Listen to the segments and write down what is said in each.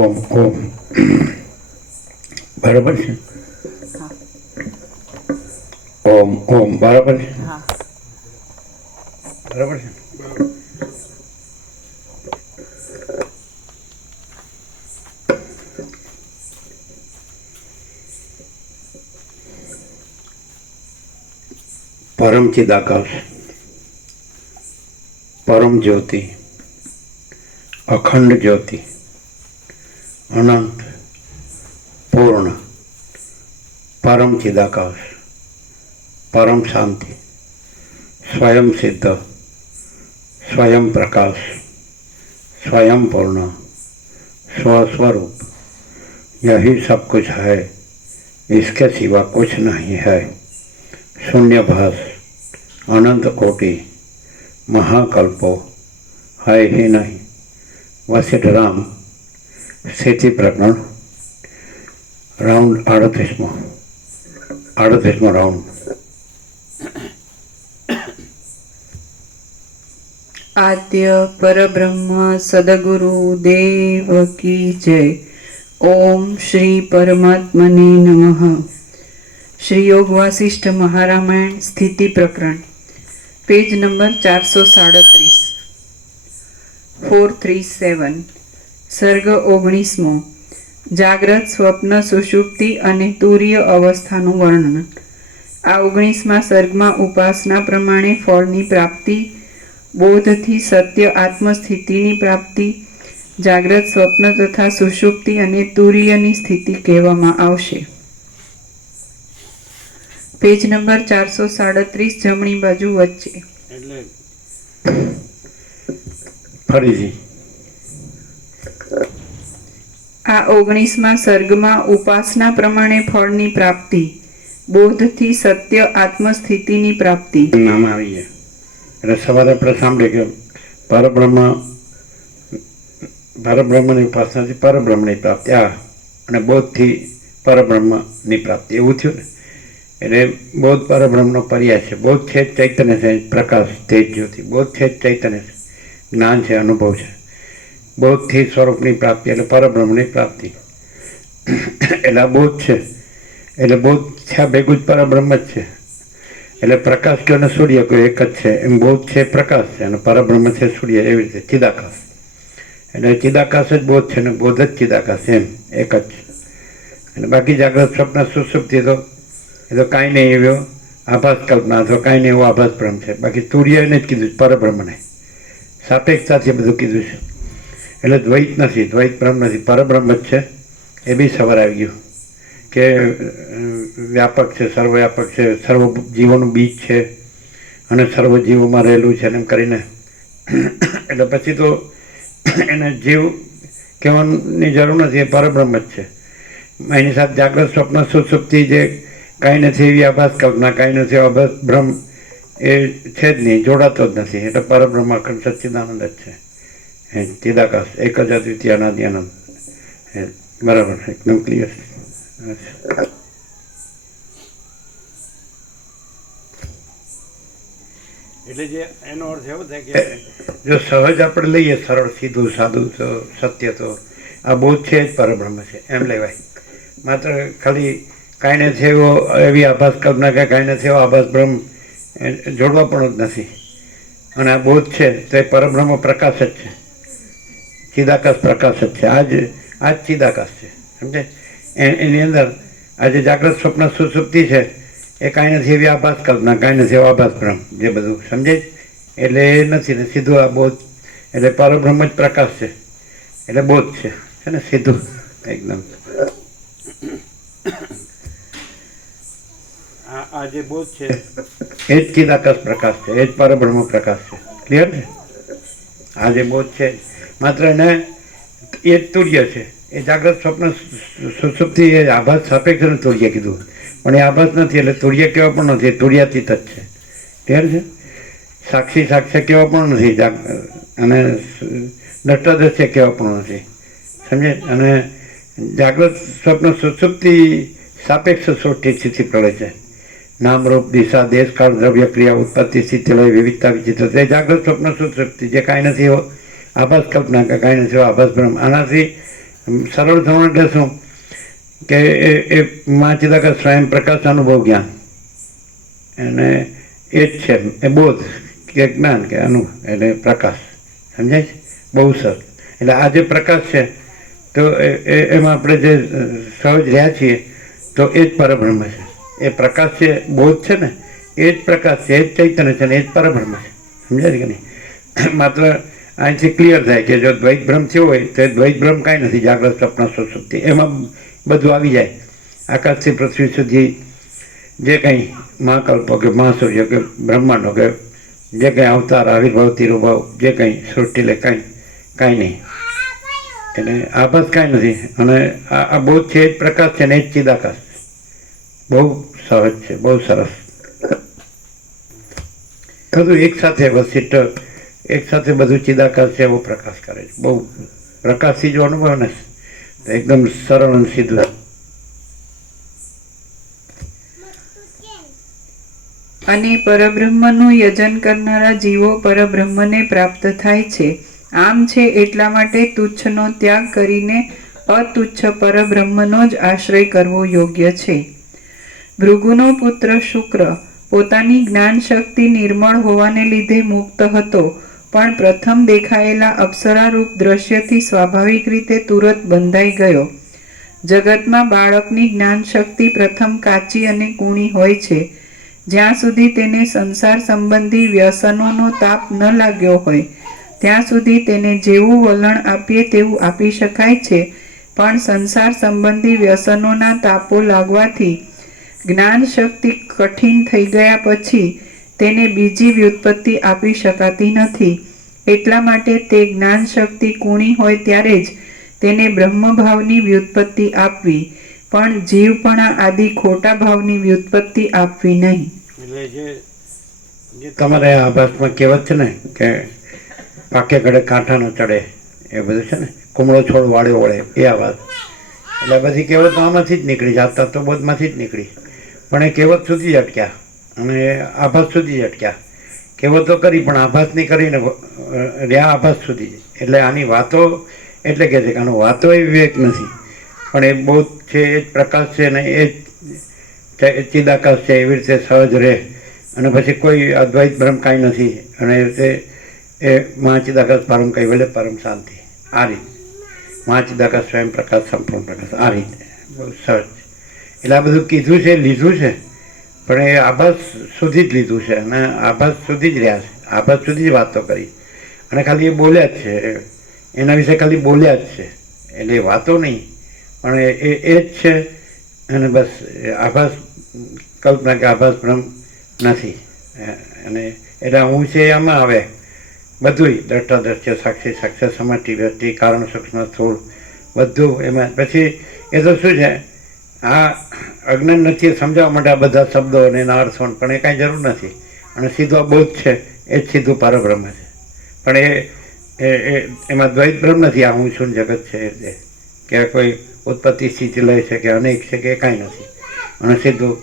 ઓમ ઓમ બરાબર છે. ઓમ ઓમ બરાબર છે. બરાબર છે. પરમ ચિદાકાશ, પરમ જ્યોતિ, અખંડ જ્યોતિ, અનંત, પૂર્ણ, પરમ ચિદાકાશ, પરમ શાંતિ, स्वयं सिद्ध, स्वयं प्रकाश, स्वयं पूर्ण, स्वस्वरूप, यही सब कुछ है, इसके सिवा कुछ नहीं है। शून्यभास, अनंत कोटि, महाकल्पो है ही नहीं। वशिष्ठ राम स्थिति प्रकरण राउंड 38 राउंड। आद्य परब्रह्म सद्गुरु देव की जय। ओम श्री परमात्मने नमः। श्री योग वासिष्ठ महारामायण स्थिति प्रकरण पेज नंबर 437 437 सर्ग 19मो जाग्रत स्वप्न सुषुप्ति अने तुर्य अवस्थानुं वर्णन। आ 19मा सर्गमां उपासना प्रमाणे फळनी प्राप्ति, बोधथी सत्य आत्मस्थितिनी प्राप्ति, जाग्रत स्वप्न तथा सुषुप्ति अने तुर्यनी स्थिति कहेवामां आवशे। पेज नंबर 437 जमणी बाजू वच्चे। फरीथी आ 19मा सर्गमां उपासना प्रमाणे फळनी प्राप्ति, बोधथी सत्य आत्मस्थितिनी प्राप्ति नाम આવી ગયા। એટલે સવારે આપણે સાંભળે કે પરબ્રહ્મની ઉપાસનાથી પરબ્રહ્મની પ્રાપ્તિ અને બોધથી પરબ્રહ્મની પ્રાપ્તિ એવું થયું ને। એટલે બોધ પરબ્રહ્મનો પર્યાય છે। બોધ છે ચૈતન્ય છે, પ્રકાશ, તેજ, જ્યોતિ। બોધ છે ચૈતન્ય છે, જ્ઞાન છે, અનુભવ છે। બોધથી સ્વરૂપની પ્રાપ્તિ એટલે પરબ્રહ્મની પ્રાપ્તિ। એટલે આ બોધ છે એટલે બોધ છે ભેગું જ પરબ્રહ્મ જ છે। એટલે પ્રકાશ કયો ને સૂર્ય કયો એક જ છે। એમ બોધ છે પ્રકાશ છે અને પરબ્રહ્મ છે સૂર્ય, એવી રીતે ચિદાકાશ। એટલે ચિદાકાશ જ બોધ છે ને બોધ જ ચિદાકાશ, એમ એક જ છે। અને બાકી જાગ્રત સ્વપ્ન સુષુપ્તિ તો એ તો કાંઈ નહીં એવો આભાસ કલ્પના અથવા કાંઈ નહીં એવો આભાસ બ્રહ્મ છે। બાકી તુર્યને જ કીધું છે, પરબ્રહ્મને સાપેક્ષતાથી બધું કીધું છે। એટલે દ્વૈત નથી, દ્વૈત બ્રહ્મ નથી, પરબ્રહ્મ જ છે। એ બી સવાર આવી ગયું કે વ્યાપક છે, સર્વવ્યાપક છે, સર્વ જીવોનું બીજ છે અને સર્વ જીવોમાં રહેલું છે એમ કરીને। એટલે પછી તો એને જીવ કહેવાની જરૂર નથી, એ પરબ્રહ્મ જ છે। એની સાથે જાગ્રત સ્વપ્ન સુષુપ્તિ જે કાંઈ નથી એવી આભાસ કલ્પના, કાંઈ નથી આભાસ ભ્રમ એ છે જ નહીં, જોડાતો જ નથી। એટલે પરબ્રહ્મ અખંડ સચ્ચિદાનંદ જ છે, ચિદાકાશ, એક જ અદ્વિતીય અનાદિ આનંદ। બરાબર, એકદમ ક્લિયર। એટલે જે એનો અર્થ એવો થાય કે જો સહજ આપણે લઈએ, સરળ સીધું સાદું તો સત્ય તો આ બોધ છે જ પરબ્રહ્મ છે એમ લેવાય। માત્ર ખાલી કાંઈ નથી એવો એવી આભાસ કલ્પના કે કાંઈ નથી એવો આભાસ બ્રહ્મ જોડવા પણ જ નથી। અને આ બોધ છે તો એ પરબ્રહ્મ પ્રકાશ જ છે, ચિદાકાશ પ્રકાશ જ છે। આ જ ચિદાકાશ છે, સમજે? એની અંદર આજે જાગ્રત સ્વપ્ન સુષુપ્તિ છે એ કાંઈ નથી એવી આભાસ કલ્પના, કાંઈ નથી એવો આભાસ બ્રહ્મ, જે બધું સમજે એટલે એ નથી ને સીધું આ બોધ એટલે પરબ્રહ્મ જ પ્રકાશ છે એટલે બોધ છે ને સીધું એકદમ। આ જે બોધ છે એ જ ચિદાકાશ પ્રકાશ છે, એ જ પરબ્રહ્મ પ્રકાશ છે। ક્લિયર છે? આ જે બોધ છે માત્ર એને એ જ તુર્ય છે। એ જાગ્રત સ્વપ્ન સુષુપ્તિ એ આભાસ સાપેક્ષ અને તુર્ય કીધું, પણ એ આભાસ નથી એટલે તુર્ય કેવા પણ નથી, તુર્યાતીત જ છે। ક્લિયર છે? સાક્ષી સાક્ષ્ય કેવા પણ નથી અને દ્રષ્ટાદ્રશ્ય કેવા પણ નથી, સમજે? અને જાગ્રત સ્વપ્ન સુષુપ્તિ સાપેક્ષ સૃષ્ટિ સ્થિતિ પ્રલય છે। નામ રૂપ દિશા દેશ કાળ દ્રવ્ય ક્રિયા ઉત્પત્તિ સ્થિતિ લય વિવિધતા વિચિત્ર, તે જાગ્રત સ્વપ્ન સુષુપ્તિ જે કાંઈ નથી એવો આભાસ કલ્પના કે કાંઈ નથી એવો આભાસ બ્રહ્મ। આનાથી સરળ થવાનું એટલે શું કે એ મા ચિદાકાશ સ્વયં પ્રકાશ અનુભવ જ્ઞાન, અને એ જ છે એ બોધ કે જ્ઞાન કે અનુભવ એટલે પ્રકાશ. સમજાય છે? બહુ સરસ. એટલે આ જે પ્રકાશ છે તો એમાં આપણે જે સહજ રહ્યા છીએ તો એ જ પરબ્રહ્મ છે. એ પ્રકાશ છે, બોધ છે ને, એ જ પ્રકાશ છે, એ જ ચૈતન્ય છે ને એ જ પરબ્રહ્મ છે. સમજાય કે નહીં? માત્ર અહીંથી ક્લિયર થાય કે જો દ્વૈત ભ્રમ થયો હોય તો એ દ્વૈત ભ્રમ કાંઈ નથી. જાગ્રત, સ્વપ્ન, સુષુપ્તિ એમાં બધું આવી જાય. આકાશથી પૃથ્વી સુધી જે કંઈ મહાકલ્પો કે મહાસૂર્ય કે બ્રહ્માંડો કે જે કંઈ અવતાર, આવિર્ભાવ, તિરુભાવ, જે કંઈ સૃષ્ટિ લે કાંઈ નહીં. એટલે આભાસ કાંઈ નથી. અને આ બોધ છે, એ જ પ્રકાશ છે ને એ જ ચિદાકાશ. બહુ સહજ છે, બહુ સરસ. બધું એકસાથે વસિષ્ઠ એકસાથે બધું ચિદાકાશ છે એવો પ્રકાશ કરે છે. બહુ પ્રકાશથી જો અનુભવ ને તો એકદમ સરળ અને સીધું. અને પરબ્રહ્મનું યજન કરનારા જીવો પરબ્રહ્મને પ્રાપ્ત થાય છે. આમ છે એટલા માટે તુચ્છનો ત્યાગ કરીને અતુચ્છ પરબ્રહ્મનો જ આશ્રય કરવો યોગ્ય છે. ભૃગુનો પુત્ર શુક્ર પોતાની જ્ઞાન શક્તિ નિર્મળ હોવાને લીધે મુક્ત હતો, પણ પ્રથમ દેખાયેલા અપ્સરારૂપ દ્રશ્યથી સ્વાભાવિક રીતે તુરત બંધાઈ ગયો. જગતમાં બાળકની જ્ઞાન શક્તિ પ્રથમ કાચી અને કૂણી હોય છે. જ્યાં સુધી તેને સંસાર સંબંધી વ્યસનોનો તાપ ન લાગ્યો હોય ત્યાં સુધી તેને જેવું વલણ આપીએ તેવું આપી શકાય છે, પણ સંસાર સંબંધી વ્યસનોના તાપો લાગવાથી જ્ઞાન શક્તિ કઠિન થઈ ગયા પછી તેને બીજી વ્યુત્પત્તિ આપી શકાતી નથી. એટલા માટે તે જ્ઞાન શક્તિ કૂણી હોય ત્યારે જ તેને બ્રહ્મભાવની વ્યુત્પત્તિ આપવી, પણ જીવપણા આદિ ખોટા ભાવની વ્યુત્પત્તિ આપવી નહીં. એટલે જે તમારે આભાસમાં કહેવત છે ને કે પાકે ઘડે કાંઠા ન ચડે, એ બધું છે ને, કુમળો છોડ વાળ્યો વળે, એ આ વાત. એટલે બધી કહેવત આમાંથી જ નીકળી, જાત તત્વબોધમાંથી જ નીકળી. પણ એ કહેવત સુધી જ અટક્યા અને આભાસ સુધી જ અટક્યા. કહેવતો કરી પણ આભાસની કરીને રહ્યા આભાસ સુધી. એટલે આની વાતો એટલે કે છે કે આનો વાતો એ વિવેક નથી, પણ એ બહુ છે, એ જ પ્રકાશ છે ને એ જ ચિદાકાશ છે. એવી રીતે સહજ રહે અને પછી કોઈ અદ્વૈત ભ્રમ કાંઈ નથી. અને એ રીતે એ મહાચિદાકાશ પરમ કૈવલ્ય પરમ શાંતિ. આ રીતે મહાચિદાકાશ સ્વયં પ્રકાશ સંપૂર્ણ પ્રકાશ. આ રીતે બહુ સહજ. એટલે આ બધું કીધું છે, લીધું છે, પણ એ આભાસ સુધી જ લીધું છે અને આભાસ સુધી જ રહ્યા છે. આભાસ સુધી જ વાતો કરી અને ખાલી એ બોલ્યા જ છે, એના વિશે ખાલી બોલ્યા જ છે. એટલે એ વાતો નહીં, પણ એ જ છે. અને બસ આભાસ કલ્પના કે આભાસ ભ્રમ નથી. અને એટલે હું છે આમાં આવે બધુંય દ્રષ્ટા દ્રશ્ય, સાક્ષી સાક્ષર, સમાધિ વ્યક્તિ, કારણ સૂક્ષ્મ સ્થૂળ બધું એમાં. પછી એ તો શું છે, આ અજ્ઞાન નથી સમજાવવા માટે આ બધા શબ્દો અને એના અર્થો, પણ એ કાંઈ જરૂર નથી. અને સીધો આ બોધ છે, એ જ સીધું પરબ્રહ્મ છે. પણ એમાં દ્વૈત ભ્રમ નથી. આ હું છું જગત છે એ રીતે કે કોઈ ઉત્પત્તિ સ્થિતિ લય છે કે અનેક છે કે કાંઈ નથી. અને સીધું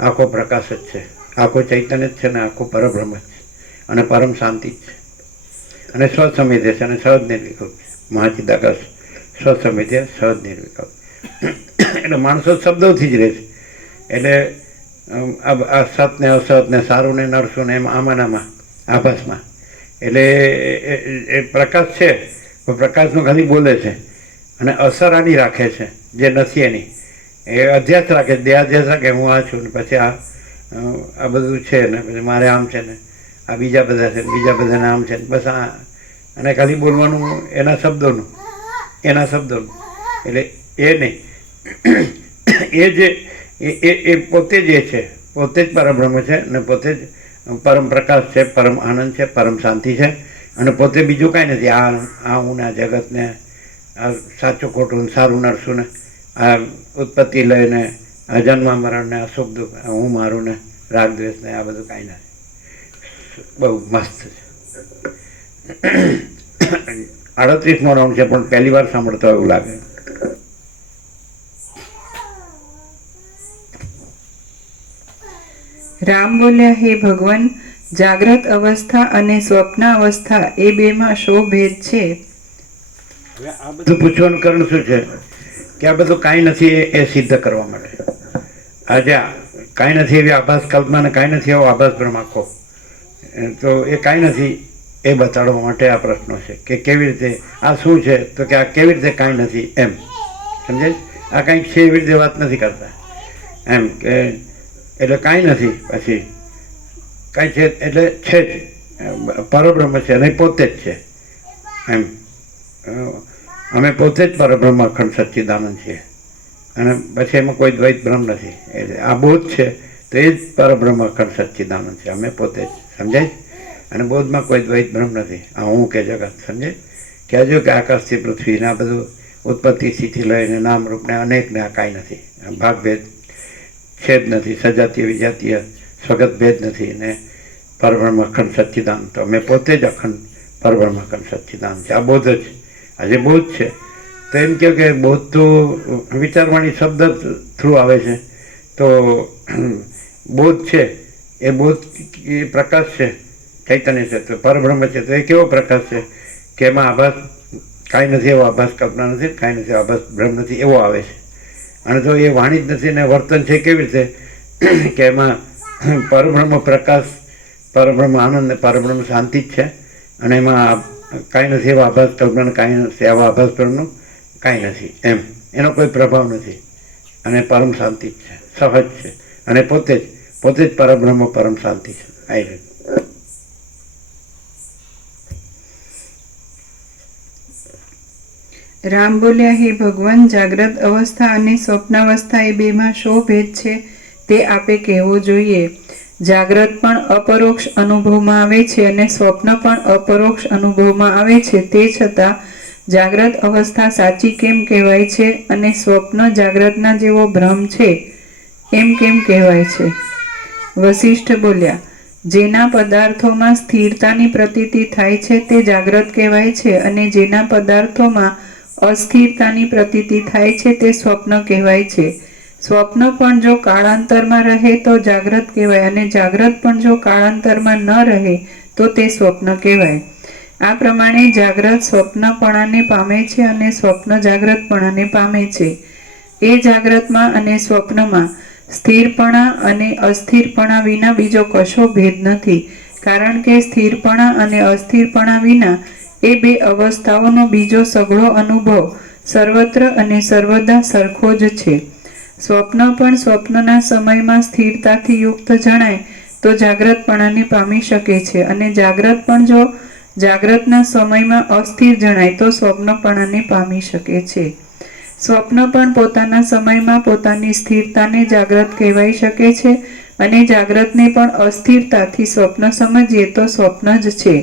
આખો પ્રકાશ જ છે, આખો ચૈતન્ય જ છે ને આખું પરબ્રહ્મ જ છે અને પરમ શાંતિ જ છે. અને સ્વસમિધ્ય છે અને સહજ નિર્વિકલ્પ છે. મહાચિદાકાશ સ્વસમિધ્ય, સહજ નિર્વિકલ્પ. એટલે માણસો શબ્દોથી જ રહે છે. એટલે આ સત ને અસત ને સારું ને નરસું ને એમ આમાં આભાસમાં. એટલે એ પ્રકાશ છે, પ્રકાશનું ખાલી બોલે છે અને અસર આની રાખે છે જે નથી એની. એ અધ્યાસ રાખે, દેહાધ્યાસ રાખે, હું આ છું ને પછી આ બધું છે ને પછી મારે આમ છે ને આ બીજા બધા છે, બીજા બધાને આમ છે ને બસ આ. અને ખાલી બોલવાનું એના શબ્દોનું. એટલે એ નહીં, એ જે એ પોતે જ એ છે, પોતે જ પરબ્રહ્મ છે અને પોતે જ પરમ પ્રકાશ છે, પરમ આનંદ છે, પરમ શાંતિ છે. અને પોતે બીજું કાંઈ નથી. આ હું ને આ જગતને, આ સાચું ખોટું, સારું નરસું ને આ ઉત્પત્તિ લઈને આ જન્મ મરણ ને આ સુખ દુઃખ, હું મારું ને રાગ દ્વેષ ને આ બધું કાંઈ નથી. બહુ મસ્ત છે. 38મો રાઉન્ડ છે પણ પહેલી વાર સાંભળતો એવું લાગે. રામ બોલ્યા, હે ભગવાન, જાગ્રત અવસ્થા અને સ્વપ્ન અવસ્થા એ બેમાં શો ભેદ છે? હવે આ બધું પૂછવાનું કારણ શું છે કે આ બધું કાંઈ નથી એ સિદ્ધ કરવા માટે. આજે કાંઈ નથી એવી આભાસ કલ્પના ને કાંઈ નથી એવો આભાસ બ્રહ્મ આખો, તો એ કાંઈ નથી એ બતાડવા માટે આ પ્રશ્નો છે કે કેવી રીતે આ શું છે, તો કે આ કેવી રીતે કાંઈ નથી એમ સમજાય. આ કાંઈક છે એવી રીતે વાત નથી કરતા એમ કે એટલે કાંઈ નથી પછી કાંઈ છે એટલે છે જ પરબ્રહ્મ છે અને પોતે જ છે એમ. અમે પોતે જ પરબ્રહ્મ અખંડ સચ્ચિદાનંદ છીએ અને પછી એમાં કોઈ દ્વૈત બ્રહ્મ નથી. એટલે આ બોધ છે તો એ જ પરબ્રહ્મ અખંડ સચ્ચિદાનંદ છે, અમે પોતે જ સમજાય. અને બોધમાં કોઈ દ્વૈત બ્રહ્મ નથી. આ હું કે જગત સમજાય. કહેજો કે આકાશથી પૃથ્વીને આ બધું ઉત્પત્તિ સ્થિતિ લઈને નામ રૂપને અનેકને આ કાંઈ નથી. ભાગભેદ છે જ નથી, સજાતીય વિજાતીય સ્વગત ભેદ નથી ને પરબ્રહ્મ અખંડ સચ્ચિદાનંદ તો અમે પોતે જ અખંડ પરબ્રહ્મ અખંડ સચ્ચિદાનંદ છે. આ બોધ જ આજે બોધ છે. તો એમ કહો કે બોધ તો વિચારવાણી શબ્દ થ્રુ આવે છે, તો બોધ છે એ બોધ એ પ્રકાશ છે, ચૈતન્ય છે, તો પરબ્રહ્મ છે તો એ કેવો પ્રકાશ છે કે એમાં આભાસ કાંઈ નથી એવો આભાસ કલ્પના નથી, કાંઈ નથી આભાસ બ્રહ્મ નથી એવો આવે છે. અને તો એ વાણી જ નથી ને વર્તન છે કેવી રીતે કે એમાં પરબ્રહ્મ પ્રકાશ, પરબ્રહ્મ આનંદ ને પરબ્રહ્મ શાંતિ જ છે અને એમાં કાંઈ નથી એવો આભાસ કલ્પના, કાંઈ નથી એવા આભાસ બ્રહ્મનું કાંઈ નથી એમ, એનો કોઈ પ્રભાવ નથી અને પરમ શાંતિ જ છે, સહજ છે અને પોતે જ પરબ્રહ્મ પરમ શાંતિ છે. આવી રામ બોલ્યા, હે ભગવાન, જાગ્રત અવસ્થા અને સ્વપ્નાવસ્થા એ બેમાં શો ભેદ છે તે આપે કહેવો જોઈએ. જાગ્રત પણ અપરોક્ષ અનુભવમાં આવે છે અને સ્વપ્ન પણ અપરોક્ષ અનુભવમાં આવે છે, તે છતાં જાગ્રત અવસ્થા સાચી કેમ કહેવાય છે અને સ્વપ્ન જાગ્રતના જેવો ભ્રમ છે એમ કેમ કહેવાય છે? વશિષ્ઠ બોલ્યા, જેના પદાર્થોમાં સ્થિરતાની પ્રતીતિ થાય છે તે જાગ્રત કહેવાય છે અને જેના પદાર્થોમાં અસ્થિરતાની પ્રતીતિ થાય છે તે સ્વપ્ન કહેવાય છે. સ્વપ્ન પણ જો કાળાંતરમાં રહે તો જાગ્રત કહેવાય અને જાગ્રત પણ જો કાળાંતરમાં ન રહે તો તે સ્વપ્ન કહેવાય. આ પ્રમાણે જાગ્રત સ્વપ્નપણાને પામે છે અને સ્વપ્ન જાગ્રતપણાને પામે છે. એ જાગ્રતમાં અને સ્વપ્નમાં સ્થિરપણા અને અસ્થિરપણા વિના બીજો કશો ભેદ નથી, કારણ કે સ્થિરપણા અને અસ્થિરપણા વિના એ બે અવસ્થાઓનો બીજો સઘળો અનુભવ સર્વત્ર અને સર્વદા સરખો જ છે. સ્વપ્ન પણ સ્વપ્નના સમયમાં સ્થિરતાથી યુક્ત જણાય તો જાગ્રતપણાને પામી શકે છે અને જાગ્રત પણ જો જાગ્રતના સમયમાં અસ્થિર જણાય તો સ્વપ્નપણાને પામી શકે છે. સ્વપ્ન પણ પોતાના સમયમાં પોતાની સ્થિરતાને જાગ્રત કહેવાઈ શકે છે અને જાગ્રતને પણ અસ્થિરતાથી સ્વપ્ન સમજીએ તો સ્વપ્ન જ છે.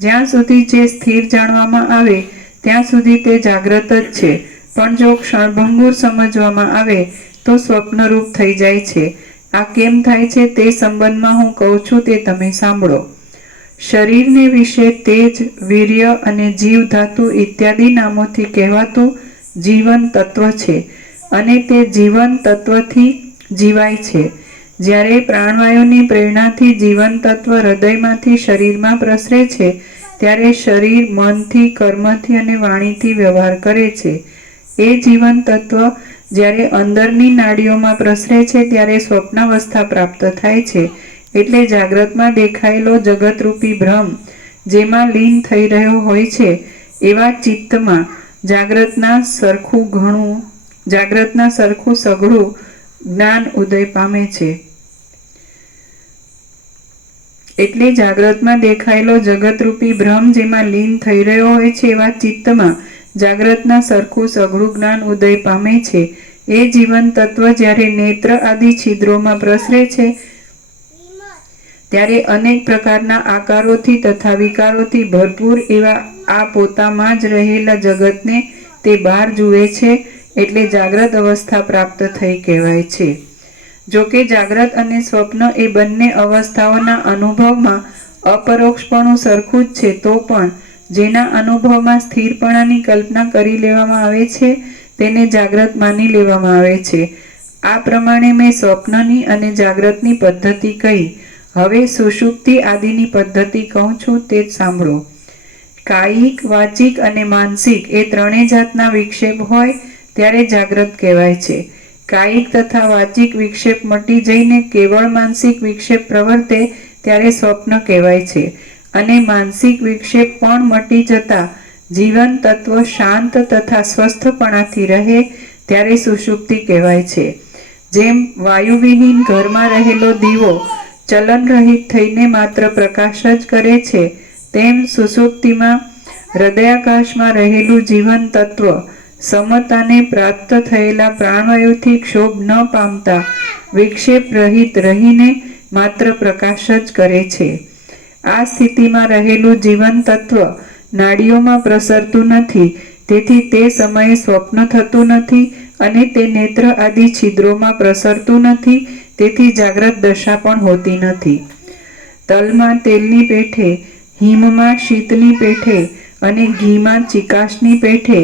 જ્યાં સુધી જે સ્થિર જાણવામાં આવે ત્યાં સુધી તે જાગ્રત જ છે, પણ જો ક્ષણભંગુર સમજવામાં આવે તો સ્વપ્નરૂપ થઈ જાય છે. આ કેમ થાય છે તે સંબંધમાં હું કહું છું તે તમે સાંભળો. શરીરને વિશે તેજ, વીર્ય અને જીવ ધાતુ ઇત્યાદિ નામોથી કહેવાતું જીવન તત્વ છે અને તે જીવન તત્વથી જીવાય છે. જ્યારે પ્રાણવાયુની પ્રેરણાથી જીવન તત્વ હૃદયમાંથી શરીરમાં પ્રસરે છે ત્યારે શરીર મનથી, કર્મથી અને વાણીથી વ્યવહાર કરે છે. એ જીવન તત્વ જ્યારે અંદરની નાડીઓમાં પ્રસરે છે ત્યારે સ્વપ્નાવસ્થા પ્રાપ્ત થાય છે. એટલે જાગ્રતમાં દેખાયેલો જગતરૂપી ભ્રમ જેમાં લીન થઈ રહ્યો હોય છે એવા ચિત્તમાં જાગ્રતના સરખું સઘળું જ્ઞાન ઉદય પામે છે. એટલે જાગ્રતમાં દેખાયેલો જગતરૂપી ભ્રમ જેમાં લીન થઈ રહ્યો હોય છે એવા ચિત્તમાં જાગ્રતના સરખું સઘળું જ્ઞાન ઉદય પામે છે. એ જીવન તત્વ જ્યારે નેત્ર આદિ છિદ્રોમાં પ્રસરે છે ત્યારે અનેક પ્રકારના આકારોથી તથા વિકારોથી ભરપૂર એવા આ પોતામાં જ રહેલા જગતને તે બહાર જુએ છે, એટલે જાગ્રત અવસ્થા પ્રાપ્ત થઈ કહેવાય છે. જોકે જાગ્રત અને સ્વપ્ન એ બંને અવસ્થાઓના અનુભવમાં અપરોક્ષપણું સરખું જ છે, તો પણ જેના અનુભવમાં સ્થિરપણાની કલ્પના કરી લેવામાં આવે છે તેને જાગ્રત માની લેવામાં આવે છે. આ પ્રમાણે મેં સ્વપ્નની અને જાગ્રતની પદ્ધતિ કહી. હવે સુષુપ્તિ આદિની પદ્ધતિ કહું છું તે સાંભળો. કાયિક, વાચિક અને માનસિક એ ત્રણેય જાતના વિક્ષેપ હોય ત્યારે જાગ્રત કહેવાય છે. કાયિક તથા વાચિક વિક્ષેપ મટી જઈને કેવળ માનસિક વિક્ષેપ પ્રવર્તે ત્યારે સ્વપ્ન કહેવાય છે. અને માનસિક વિક્ષેપ પણ મટી જતા જીવન તત્વ શાંત તથા સ્વસ્થપણાથી રહે ત્યારે સુષુપ્તિ કહેવાય છે. જેમ વાયુવિહીન ઘરમાં રહેલો દીવો ચલનરહિત થઈને માત્ર પ્રકાશ જ કરે છે, તેમ સુષુપ્તિમાં હૃદયાકાશમાં રહેલું જીવન તત્વ સમતાને પ્રાપ્ત થયેલા પ્રાણવાયુથી ક્ષોભ ન પામતા વિક્ષેપ રહિત રહીને માત્ર પ્રકાશ જ કરે છે. આ સ્થિતિમાં રહેલું જીવન તત્વ નાડીઓમાં પ્રસરતું નથી, તેથી તે સમયે સ્વપ્ન થતું નથી અને તે નેત્ર આદિ છિદ્રોમાં પ્રસરતું નથી, તેથી જાગ્રત દશા પણ હોતી નથી. તલમાં તેલની પેઠે, હિમમાં શીતની પેઠે અને ઘીમાં ચિકાશની પેઠે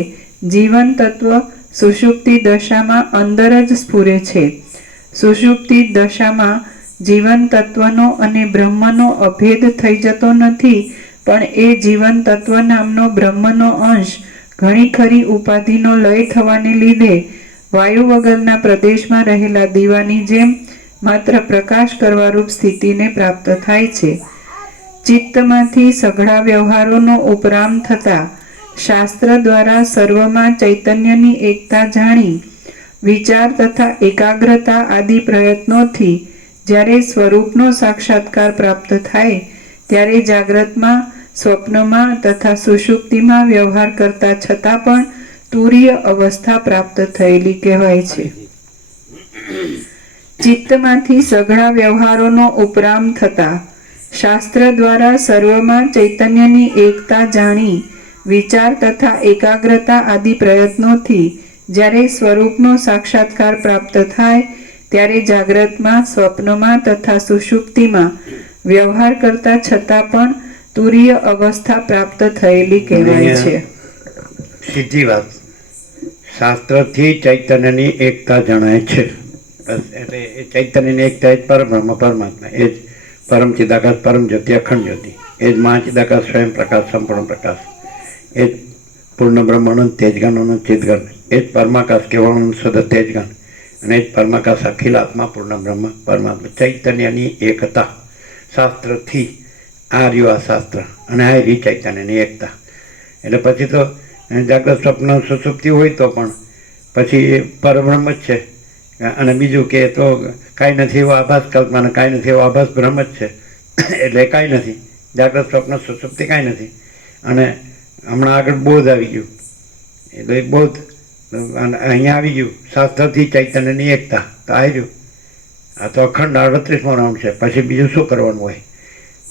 જીવન તત્વ સુષુપ્તિ દશામાં અંદર જ સ્ફુરે છે. સુષુપ્તિ દશામાં જીવન તત્વનો અને બ્રહ્મનો અભેદ થઈ જતો નથી, પણ એ જીવન તત્વ નામનો બ્રહ્મનો અંશ ઘણી ખરી ઉપાધિનો લય થવાને લીધે વાયુ વગરના પ્રદેશમાં રહેલા દીવાની જેમ માત્ર પ્રકાશ કરવારૂપ સ્થિતિને પ્રાપ્ત થાય છે. ચિત્તમાંથી સઘળા વ્યવહારોનો ઉપરામ થતા શાસ્ત્ર દ્વારા સર્વમાં ચૈતન્યની એકતા જાણી વિચાર તથા એકાગ્રતા આદિ પ્રયત્નોથી જ્યારે સ્વરૂપનો સાક્ષાત્કાર પ્રાપ્ત થાય ત્યારે જાગ્રતમાં, સ્વપ્નમાં તથા સુષુપ્તિમાં વ્યવહાર કરતા છતાં પણ તુરીય અવસ્થા પ્રાપ્ત થયેલી કહેવાય છે. ચિત્તમાંથી સઘળા વ્યવહારોનો ઉપરામ થતા શાસ્ત્ર દ્વારા સર્વમાં ચૈતન્યની એકતા જાણી વિચાર તથા એકાગ્રતા આદિ પ્રયત્નોથી જ્યારે સ્વરૂપનો સાક્ષાત્કાર પ્રાપ્ત થાય ત્યારે જાગ્રતમાં, સ્વપ્નમાં તથા સુષુપ્તિમાં વ્યવહાર કરતા છતાં પણ તુરીય અવસ્થા પ્રાપ્ત થયેલી કહેવાય છે. સીધી વાત, શાસ્ત્રથી ચૈતન્યની એકતા જણાય છે. બસ એટલે એ ચૈતન્યની એકતા એ જ પરબ્રહ્મ પરમાત્મા, એ જ પરમ ચિદાકાશ, પરમ જ્યોતિ, અખંડ જ્યોતિ, એ જ મહાચિદાકાશ, સ્વયં પ્રકાશ, સંપૂર્ણ પ્રકાશ, એ જ પૂર્ણ બ્રહ્મનું તેજગણનું ચિદગણ, એ જ પરમાકાશ કેવળનું શુદ્ધ તેજગણ, અને એ જ પરમાકાશ અખિલ આત્મા પૂર્ણ બ્રહ્મ પરમાત્મા. ચૈતન્યની એકતા શાસ્ત્રથી આ રહ્યું આ શાસ્ત્ર, અને આ રહી ચૈતન્યની એકતા. એટલે પછી તો જાગ્રત સ્વપ્ન સુષુપ્તિ હોય તો પણ પછી એ પરબ્રહ્મ જ છે. અને બીજું કે તો કાંઈ નથી એવો આભાસ કલ્પના, કાંઈ નથી એવો આભાસ બ્રહ્મ જ છે. એટલે કાંઈ નથી, જાગ્રત સ્વપ્ન સુષુપ્તિ કાંઈ નથી. અને હમણાં આગળ બોધ આવી ગયું, એટલે બોધ અહીંયા આવી ગયું શાસ્ત્રથી ચૈતન્યની એકતા. તો આવી ગયું, આ તો અખંડ 38મો રાઉન્ડ છે. પછી બીજું શું કરવાનું હોય?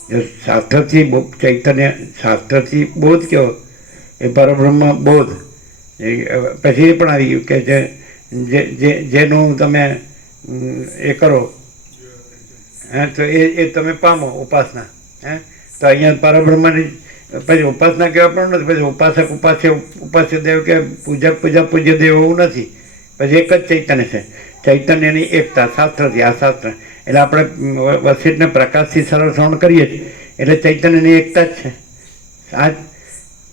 જો શાસ્ત્રથી ચૈતન્ય, શાસ્ત્રથી બોધ કયો એ પરબ્રહ્મ બોધ, પછી એ પણ આવી ગયું કે જેનું તમે એ કરો તો એ તમે પામો ઉપાસના. તો અહીંયા પરબ્રહ્મની પછી ઉપાસના કહેવા પણ નથી. પછી ઉપાસક ઉપાસ્ય દેવ કે પૂજા પૂજ્ય દેવ એવું નથી. પછી એક જ ચૈતન્ય છે, ચૈતન્યની એકતા શાસ્ત્રથી. આ શાસ્ત્ર એટલે આપણે વસિષ્ઠને પ્રકાશથી સરળ શ્રવણ કરીએ છીએ, એટલે ચૈતન્યની એકતા જ છે. આ જ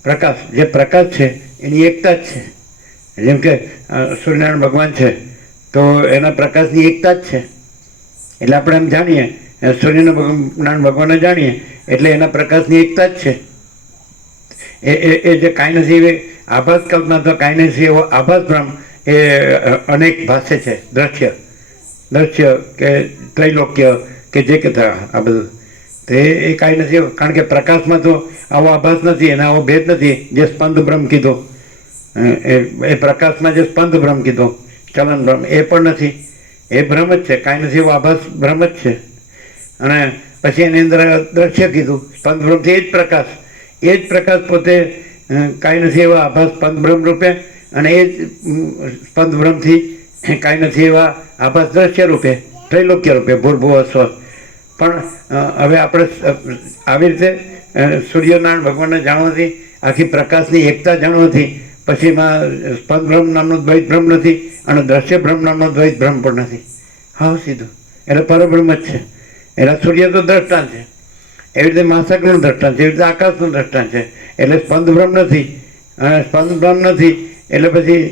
પ્રકાશ, જે પ્રકાશ છે એની એકતા જ છે. જેમ કે સૂર્યનારાયણ ભગવાન છે તો એના પ્રકાશની એકતા જ છે. એટલે આપણે એમ જાણીએ, સૂર્યનારાયણ ભગવાનને જાણીએ એટલે એના પ્રકાશની એકતા જ છે. એ જે કાંઈ નથી એવી આભાસ કલ્પના, તો કાંઈ નથી એવો આભાસ બ્રહ્મ એ અનેક ભાષે છે. દ્રશ્ય કે ત્રૈલોક્ય કે જે કે આ બધું તો એ કાંઈ નથી, કારણ કે પ્રકાશમાં તો આવો આભાસ નથી, એને આવો ભેદ નથી. જે સ્પંદ બ્રહ્મ કીધો, એ પ્રકાશમાં જે સ્પંદ બ્રહ્મ કીધો, ચલન બ્રહ્મ, એ પણ નથી. એ બ્રહ્મ જ છે, કાંઈ નથી એવો આભાસ બ્રહ્મ જ છે. અને પછી એની અંદર દ્રશ્ય કીધું, સ્પંદ બ્રહ્મથી એ જ પ્રકાશ પોતે કાંઈ નથી એવા આભાસ સ્પંદ બ્રહ્મ રૂપે, અને એ જ સ્પંદ બ્રહ્મથી કાંઈ નથી એવા આભાસ દ્રશ્ય રૂપે, ત્રૈલોક્ય રૂપે, ભૂર્ભુવ સ્વ. પણ હવે આપણે આવી રીતે સૂર્યનારાયણ ભગવાનને જાણવાથી, આખી પ્રકાશની એકતા જાણવાથી પછી એમાં સ્પંદ બ્રહ્મ નામનો દ્વૈત બ્રહ્મ નથી, અને દ્રશ્ય બ્રહ્મ નામનો દ્વૈત બ્રહ્મ પણ નથી. હા, સીધું એટલે પરબ્રહ્મ જ છે. એટલે સૂર્ય તો દ્રષ્ટાંત છે. એવી રીતે મહાસાગરનું દ્રષ્ટાંત છે, એવી રીતે આકાશનું દ્રષ્ટાંત છે. એટલે સ્પંદ બ્રહ્મ નથી, અને સ્પંદ બ્રહ્મ નથી એટલે પછી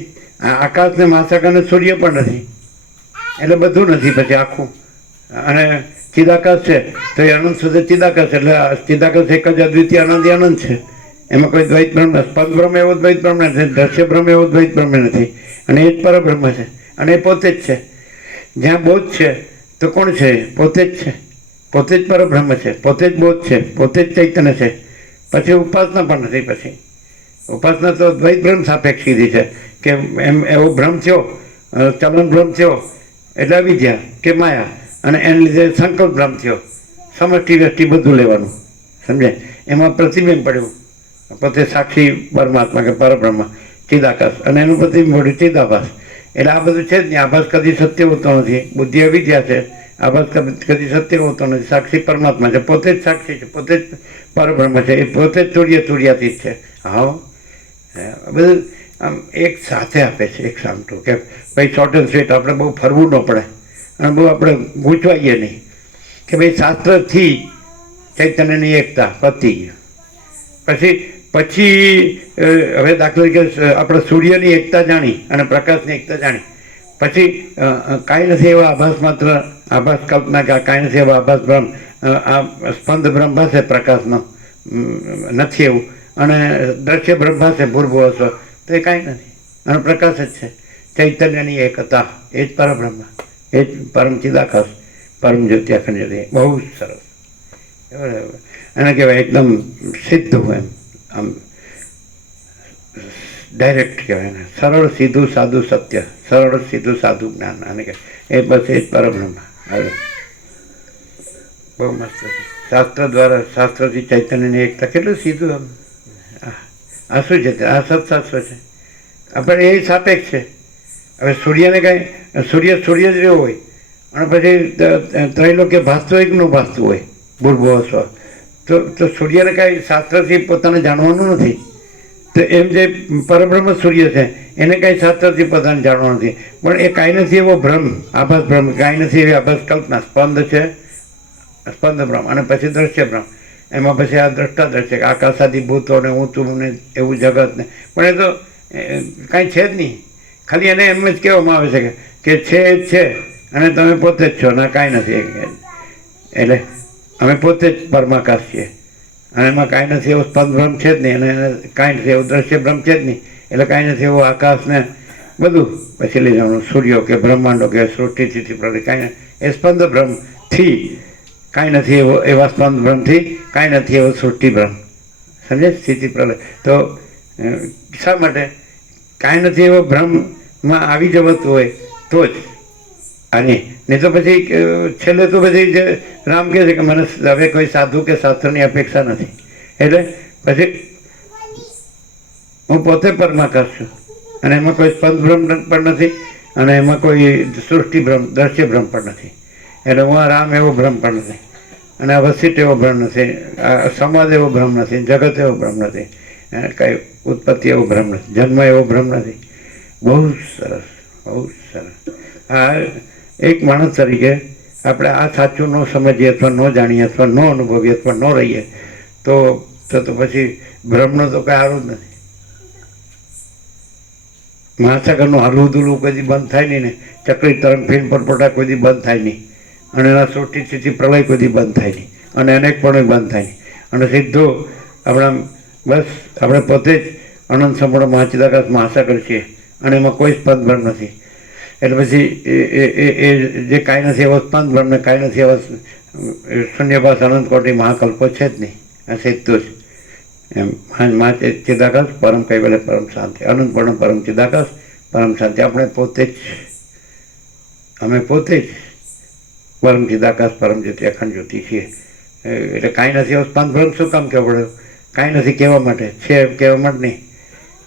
આકાશને મહાસાગરને સૂર્ય પણ નથી, એટલે બધું નથી પછી આખું. અને ચિદાકાશ છે તો એ અનંત સુધી ચિદાકાશ, એટલે ચિદાકાશ એક જ અદ્વિતીય અનંત અનંત છે. એમાં કોઈ દ્વૈત બ્રહ્મ નથી. સ્પંદ બ્રહ્મ એવો દ્વૈત બ્રહ્મ નથી, દ્રશ્ય બ્રહ્મ એવો દ્વૈત બ્રહ્મ નથી. અને એ જ પરબ્રહ્મ છે, અને એ પોતે જ છે. જ્યાં બોધ છે તો કોણ છે? પોતે જ છે, પોતે જ પરબ્રહ્મ છે, પોતે જ બોધ છે, પોતે જ ચૈતન્ય છે. પછી ઉપાસના પણ નથી. પછી ઉપાસના તો દ્વૈત બ્રહ્મ સાપેક્ષ કીધી છે કે એમ એવો ભ્રમ થયો, ચલન ભ્રમ થયો એટલે અવિદ્યા કે માયા, અને એને લીધે સંકલ્પ ભ્રમ થયો, સમષ્ટિ વ્યષ્ટિ બધું લેવાનું, સમજે? એમાં પ્રતિબિંબ પડ્યું, પોતે સાક્ષી પરમાત્મા કે પરબ્રહ્મ ચિદાકાશ, અને એનું પ્રતિબિંબ પડ્યું ચિદાભાસ. એટલે આ બધું છે જ નહીં. આભાસ કદી સત્ય હોતો નથી, બુદ્ધિ અવિદ્યા છે. આભાસ કદી સત્ય હોતો નથી. સાક્ષી પરમાત્મા છે, પોતે જ સાક્ષી છે, પોતે જ પરબ્રહ્મ છે, એ પોતે જ તુર્યાતીત છે. હા, બધું આમ એક સાથે આપે છે, એક સામટું, કે ભાઈ શોર્ટ એન્ડ સ્વીટ, આપણે બહુ ફરવું ન પડે અને બહુ આપણે ગૂંચવાઈએ નહીં, કે ભાઈ શાસ્ત્રથી ચૈતન્યની એકતા પતી ગયું. પછી હવે દાખલા તરીકે આપણે સૂર્યની એકતા જાણી અને પ્રકાશની એકતા જાણી, પછી કાંઈ નથી એવા આભાસ માત્ર, આભાસ કલ્પના કે કાંઈ નથી એવા આભાસ બ્રહ્મ, આ સ્પંદ બ્રહ્મ પાસે પ્રકાશનો નથી એવું, અને દ્રશ્ય બ્રહ્મ પાસે ભૂર્ભુવ સ્વ, તો એ કાંઈ નથી, અને પ્રકાશ જ છે. ચૈતન્યની એકતા, એ જ પરબ્રહ્મ, એ જ પરમ ચિદાકાશ, પરમ જ્યોતિ અખંડ જ્યોતિ. બહુ સરસ. એને કહેવાય એકદમ સીધું, એમ આમ ડાયરેક્ટ કહેવાય ને, સરળ સીધું સાદું સત્ય, સરળ સીધું સાદું જ્ઞાન, અને કે એ બસ એ જ પરબ્રહ્મ. હવે બહુ મસ્ત છે. શાસ્ત્ર દ્વારા, શાસ્ત્રથી ચૈતન્યની એકતા, કેટલું સીધું આમ. આ શું છે? આ સત્શાસ્ત્ર છે. આપણે એ સાપેક્ષ છે. હવે સૂર્યને કાંઈ, સૂર્ય જ રહ્યો હોય, અને પછી ત્રૈલોક્ય ભાસતું હોય કે ન ભાસતું હોય, ભૂર્ભુવ સ્વ, તો સૂર્યને કાંઈ શાસ્ત્રથી પોતાને જાણવાનું નથી. તો એમ જે પરબ્રહ્મ સૂર્ય છે એને કાંઈ શાસ્ત્રથી પોતાને જાણવાનું નથી, પણ એ કાંઈ નથી એવો ભ્રમ, આભાસ ભ્રમ, કાંઈ નથી એવી આભાસ કલ્પના. સ્પંદ છે, સ્પંદ બ્રહ્મ, અને પછી દ્રશ્ય બ્રહ્મ. એમાં પછી આ દ્રષ્ટા દ્રશ્ય, આકાશાદી ભૂતો ને ઊંચું ને એવું જગત ને, પણ એ તો કાંઈ છે જ નહીં. ખાલી એને એમ જ કહેવામાં આવે છે કે છે એ જ છે, અને તમે પોતે જ છો, ના કાંઈ નથી. એટલે અમે પોતે જ પરમાકાશ છીએ, અને એમાં કાંઈ નથી એવો સ્પંદ બ્રહ્મ છે જ નહીં, અને એને કાંઈ નથી એવું દ્રશ્ય બ્રહ્મ છે જ નહીં. એટલે કાંઈ નથી એવું આકાશ ને બધું પછી લઈ જવાનું, સૂર્યો કે બ્રહ્માંડો કે સૃષ્ટિ સ્થિતિ પ્રલય, કાંઈ નહીં. એ સ્પંદ બ્રહ્મથી કાંઈ નથી એવો, એવા સ્પંદ બ્રહ્મથી કાંઈ નથી એવો સૃષ્ટિ બ્રહ્મ, સમજે? સ્થિતિ પ્રલય. તો શા માટે? કાંઈ નથી એવો બ્રહ્મમાં આવી જવાતું હોય તો જ. અને નહીં તો પછી છેલ્લે તો પછી જે રામ કહે છે કે મને હવે કોઈ સાધુ કે શાસ્ત્રની અપેક્ષા નથી, એટલે પછી હું પોતે પરમાકાશ છું, અને એમાં કોઈ સ્પંદ બ્રહ્મ પણ નથી, અને એમાં કોઈ સૃષ્ટિ બ્રહ્મ, દ્રશ્ય બ્રહ્મ પણ નથી. એટલે હું આ રામ એવો બ્રહ્મ પણ નથી, અને આ વસિષ્ઠ એવો બ્રહ્મ નથી, આ સમાજ એવો બ્રહ્મ નથી, જગત એવો બ્રહ્મ નથી, કાંઈ ઉત્પત્તિ એવો બ્રહ્મ નથી, જન્મ એવો બ્રહ્મ નથી. બહુ સરસ, બહુ સરસ. આ એક માણસ તરીકે આપણે આ સાચું ન સમજીએ, અથવા ન જાણીએ, અથવા ન અનુભવીએ, અથવા ન રહીએ, તો પછી બ્રહ્મનો તો કાંઈ હારું જ નથી. મહાસાગરનું હલવું દુલવું કોઈ દી બંધ થાય નહીં ને, ચક્રી તરંગ ફીણ પરપોટા કોઈ દી બંધ થાય નહીં, અને એના સૃષ્ટિ સ્થિતિ પ્રલય કોઈ દી બંધ થાય નહીં, અને અનેક પણ બંધ થાય નહીં, અને સીધું આપણા બસ આપણે પોતે જ અનંત સંપૂર્ણ મહાચિદાકાશ મહાસાગર છીએ, અને એમાં કોઈ સ્પંદ બ્રહ્મ નથી. એટલે પછી એ જે કાંઈ નથી એવો સ્પંદ બ્રહ્મ ને કાંઈ નથી એવો શૂન્યભાસ અનંત કોટી મહાકલ્પો છે જ નહીં. આ સીધું જ એમ ચિદાકાશ પરમ કૈવલ્ય પરમ શાંતિ, અનંત પૂર્ણ પરમ ચિદાકાશ પરમ શાંતિ. આપણે પોતે જ, અમે પોતે જ પરમ ચિદાકાશ પરમ જ્યોતિ અખંડ જ્યોતિ છીએ. એટલે કાંઈ નથી એવો સ્પંદ બ્રહ્મ શું કામ કહેવો પડે? કાંઈ નથી કહેવા માટે, છે એમ કહેવા માટે નહીં.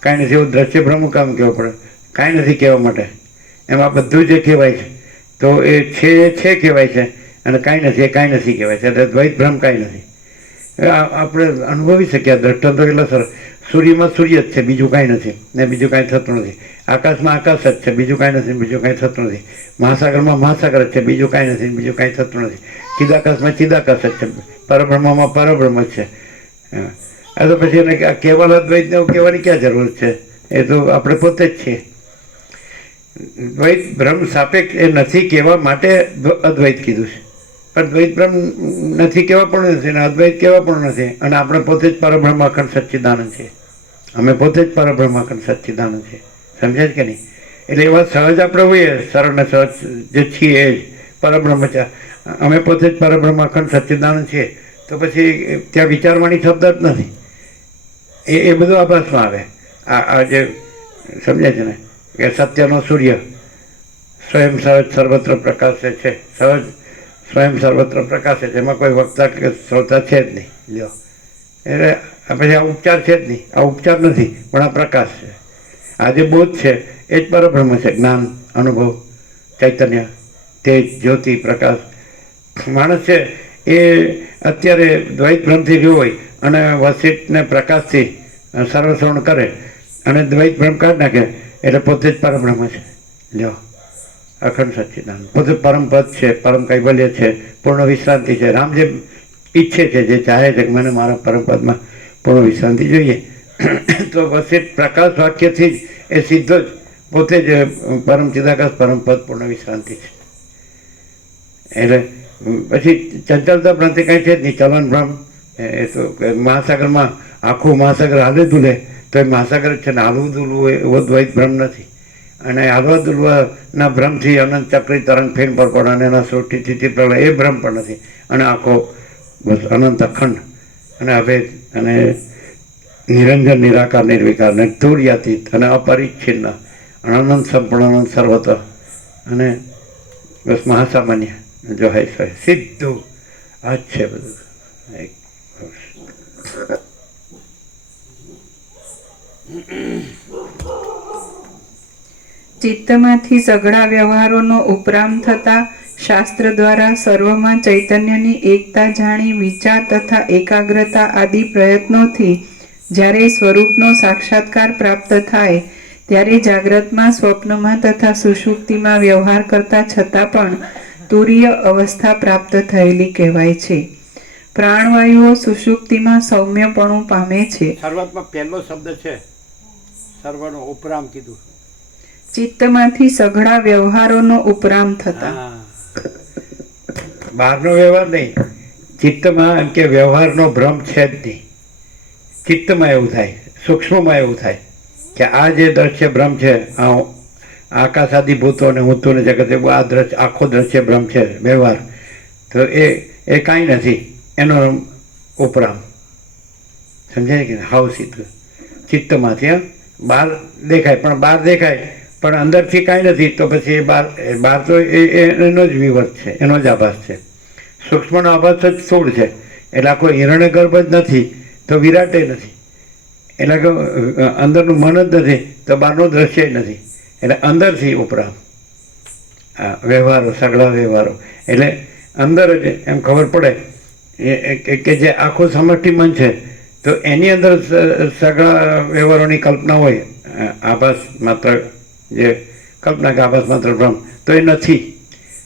કાંઈ નથી એવું દ્રશ્ય બ્રહ્મ કામ કહેવું પડે? કાંઈ નથી કહેવા માટે. એમાં બધું જે કહેવાય છે તો એ છે કહેવાય છે, અને કાંઈ નથી એ કાંઈ નથી કહેવાય છે. એટલે દ્વૈત ભ્રમ કાંઈ નથી. આપણે અનુભવી શકીએ. દ્રષ્ટાંતો કેટલા સરસ. સૂર્યમાં સૂર્ય જ છે, બીજું કાંઈ નથી, ને બીજું કાંઈ થતું નથી. આકાશમાં આકાશ જ છે, બીજું કાંઈ નથી, બીજું કાંઈ થતું નથી. મહાસાગરમાં મહાસાગર જ છે, બીજું કાંઈ નથી, બીજું કાંઈ થતું નથી. ચિદાકાશમાં ચિદાકાશ જ છે, પરબ્રહ્મમાં પરબ્રહ્મ છે. આ તો પછી એને કેવલ અદ્વૈતને એવું કહેવાની ક્યાં જરૂર છે? એ તો આપણે પોતે જ છીએ. દ્વૈત બ્રહ્મ સાપેક્ષ એ નથી કહેવા માટે અદ્વૈત કીધું છે, પણ દ્વૈત બ્રહ્મ નથી કહેવા પણ નથી અને અદ્વૈત કહેવા પણ નથી. અને આપણે પોતે જ પરબ્રહ્મ અખંડ સચ્ચિદાનંદ છીએ. અમે પોતે જ પરબ્રહ્મ અખંડ સચ્ચિદાનંદ છીએ. સમજાય છે કે નહીં? એટલે એવા સહજ આપણે હોઈએ, સરળ ને સહજ જે છીએ એ જ પરબ્રહ્મ છે. અમે પોતે જ પરબ્રહ્મ અખંડ સચ્ચિદાનંદ છીએ. તો પછી ત્યાં વિચારવાની શબ્દ જ નથી. એ બધું આભાસમાં આવે. આ જે સમજાય છે ને કે સત્યનો સૂર્ય સ્વયં સહજ સર્વત્ર પ્રકાશે છે. સહજ સ્વયં સર્વત્ર પ્રકાશે છે. એમાં કોઈ વક્તા કે શ્રોતા છે જ નહીં. લ્યો, એટલે પછી આ ઉપચાર છે જ નહીં. આ ઉપચાર નથી, પણ આ પ્રકાશ છે. આ જે બોધ છે એ જ પરબ્રહ્મ છે. જ્ઞાન, અનુભવ, ચૈતન્ય, તેજ, જ્યોતિ, પ્રકાશ. માણસ છે એ અત્યારે દ્વૈત ભ્રમથી રહ્યો હોય અને વસિષ્ઠને પ્રકાશથી સર્વશ્રવણ કરે અને દ્વૈત ભ્રમ કાઢી નાખે એટલે પોતે જ પરબ્રહ્મ છે. લ્યો, અખંડ સચ્ચિદાનંદ પોતે પરમ પદ છે, પરમ કૈવલ્ય છે, પૂર્ણ વિશ્રાંતિ છે. રામ જે ઈચ્છે છે, જે ચાહે છે કે મને મારા પરમ પદમાં પૂર્ણ વિશ્રાંતિ જોઈએ, તો વસિષ્ઠ પ્રકાશ વાક્યથી જ એ સીધો જ પોતે જ પરમ ચિદાકાશ પરમ પદ પૂર્ણ વિશ્રાંતિ છે. એટલે પછી ચંચલતા ભ્રાંતિ કાંઈ છે જ નહીં. ચલન ભ્રમ એ તો મહાસાગરમાં આખું મહાસાગર હાલે ધૂલે તો એ મહાસાગર જ છે ને. હાલવું ધૂલવું એવો દ્વૈત ભ્રમ નથી. અને હાલવા ધૂલવાના ભ્રમથી અનંત ચક્રી તરંગ ફેન પરકોડ અને એના સૃષ્ટિ સ્થિતિ પ્રલય એ ભ્રમ પણ નથી. અને આખો બસ અનંત અખંડ અને અભેદ અને નિરંજન, નિરાકાર, નિર્વિકાર ને તુર્યાતીત અને અપરિચ્છિન્ન અને અનંત સંપૂર્ણ, અનંત સર્વત્ર અને બસ મહાસામાન્ય જો હૈ સીધું આ જ છે બધું. ચિત્તમાંથી સઘળા વ્યવહારોનો ઉપરામ થતા શાસ્ત્ર દ્વારા સર્વમાં ચૈતન્યની એકતા જાણી વિચાર તથા એકાગ્રતા આદિ પ્રયત્નોથી જ્યારે સ્વરૂપનો સાક્ષાત્કાર પ્રાપ્ત થાય ત્યારે જાગ્રતમાં, સ્વપ્નમાં તથા સુષુપ્તિમાં વ્યવહાર કરતા છતાં પણ તુરીય અવસ્થા પ્રાપ્ત થયેલી કહેવાય છે. પ્રાણવાયુઓ સુષુપ્તિમાં સૌમ્યપણું પામે છે. શરૂઆતમાં પહેલો શબ્દ છે સર્વનો ઉપરામ કીધું. ચિત્તમાંથી સઘળા વ્યવહારોનો ઉપરામ થતા. બહારનો વ્યવહાર નહીં, ચિત્તમાં એમ કે વ્યવહારનો ભ્રમ છે જ નહીં. ચિત્તમાં એવું થાય, સૂક્ષ્મમાં એવું થાય કે આ જે દ્રશ્ય ભ્રમ છે, આ આકાશ આદિ ભૂતો અને ઊંતું ને જગત એવું આ દ્રશ્ય આખો દ્રશ્ય ભ્રમ છે વ્યવહાર, તો એ કાંઈ નથી. એનો ઉપરામ સમજાય કે હાવ સીધું ચિત્તમાંથી બહાર દેખાય, પણ બહાર દેખાય પણ અંદરથી કાંઈ નથી. તો પછી એ બહાર તો એનો જ વિવર્ત છે, એનો જ આભાસ છે. સૂક્ષ્મનો આભાસ જ સ્થૂળ છે. એટલે આખો હિરણ્ય ગર્ભ જ નથી તો વિરાટે નથી. એટલે કે અંદરનું મન જ નથી તો બહારનું દ્રશ્ય નથી. એટલે અંદરથી ઉપરામ આ વ્યવહારો, સઘળા વ્યવહારો. એટલે અંદર જ એમ ખબર પડે કે જે આખું સમષ્ટિ મન છે તો એની અંદર સઘળા વ્યવહારોની કલ્પના હોય. આભાસ માત્ર જે કલ્પના કે આભાસ માત્ર ભ્રમ, તો એ નથી.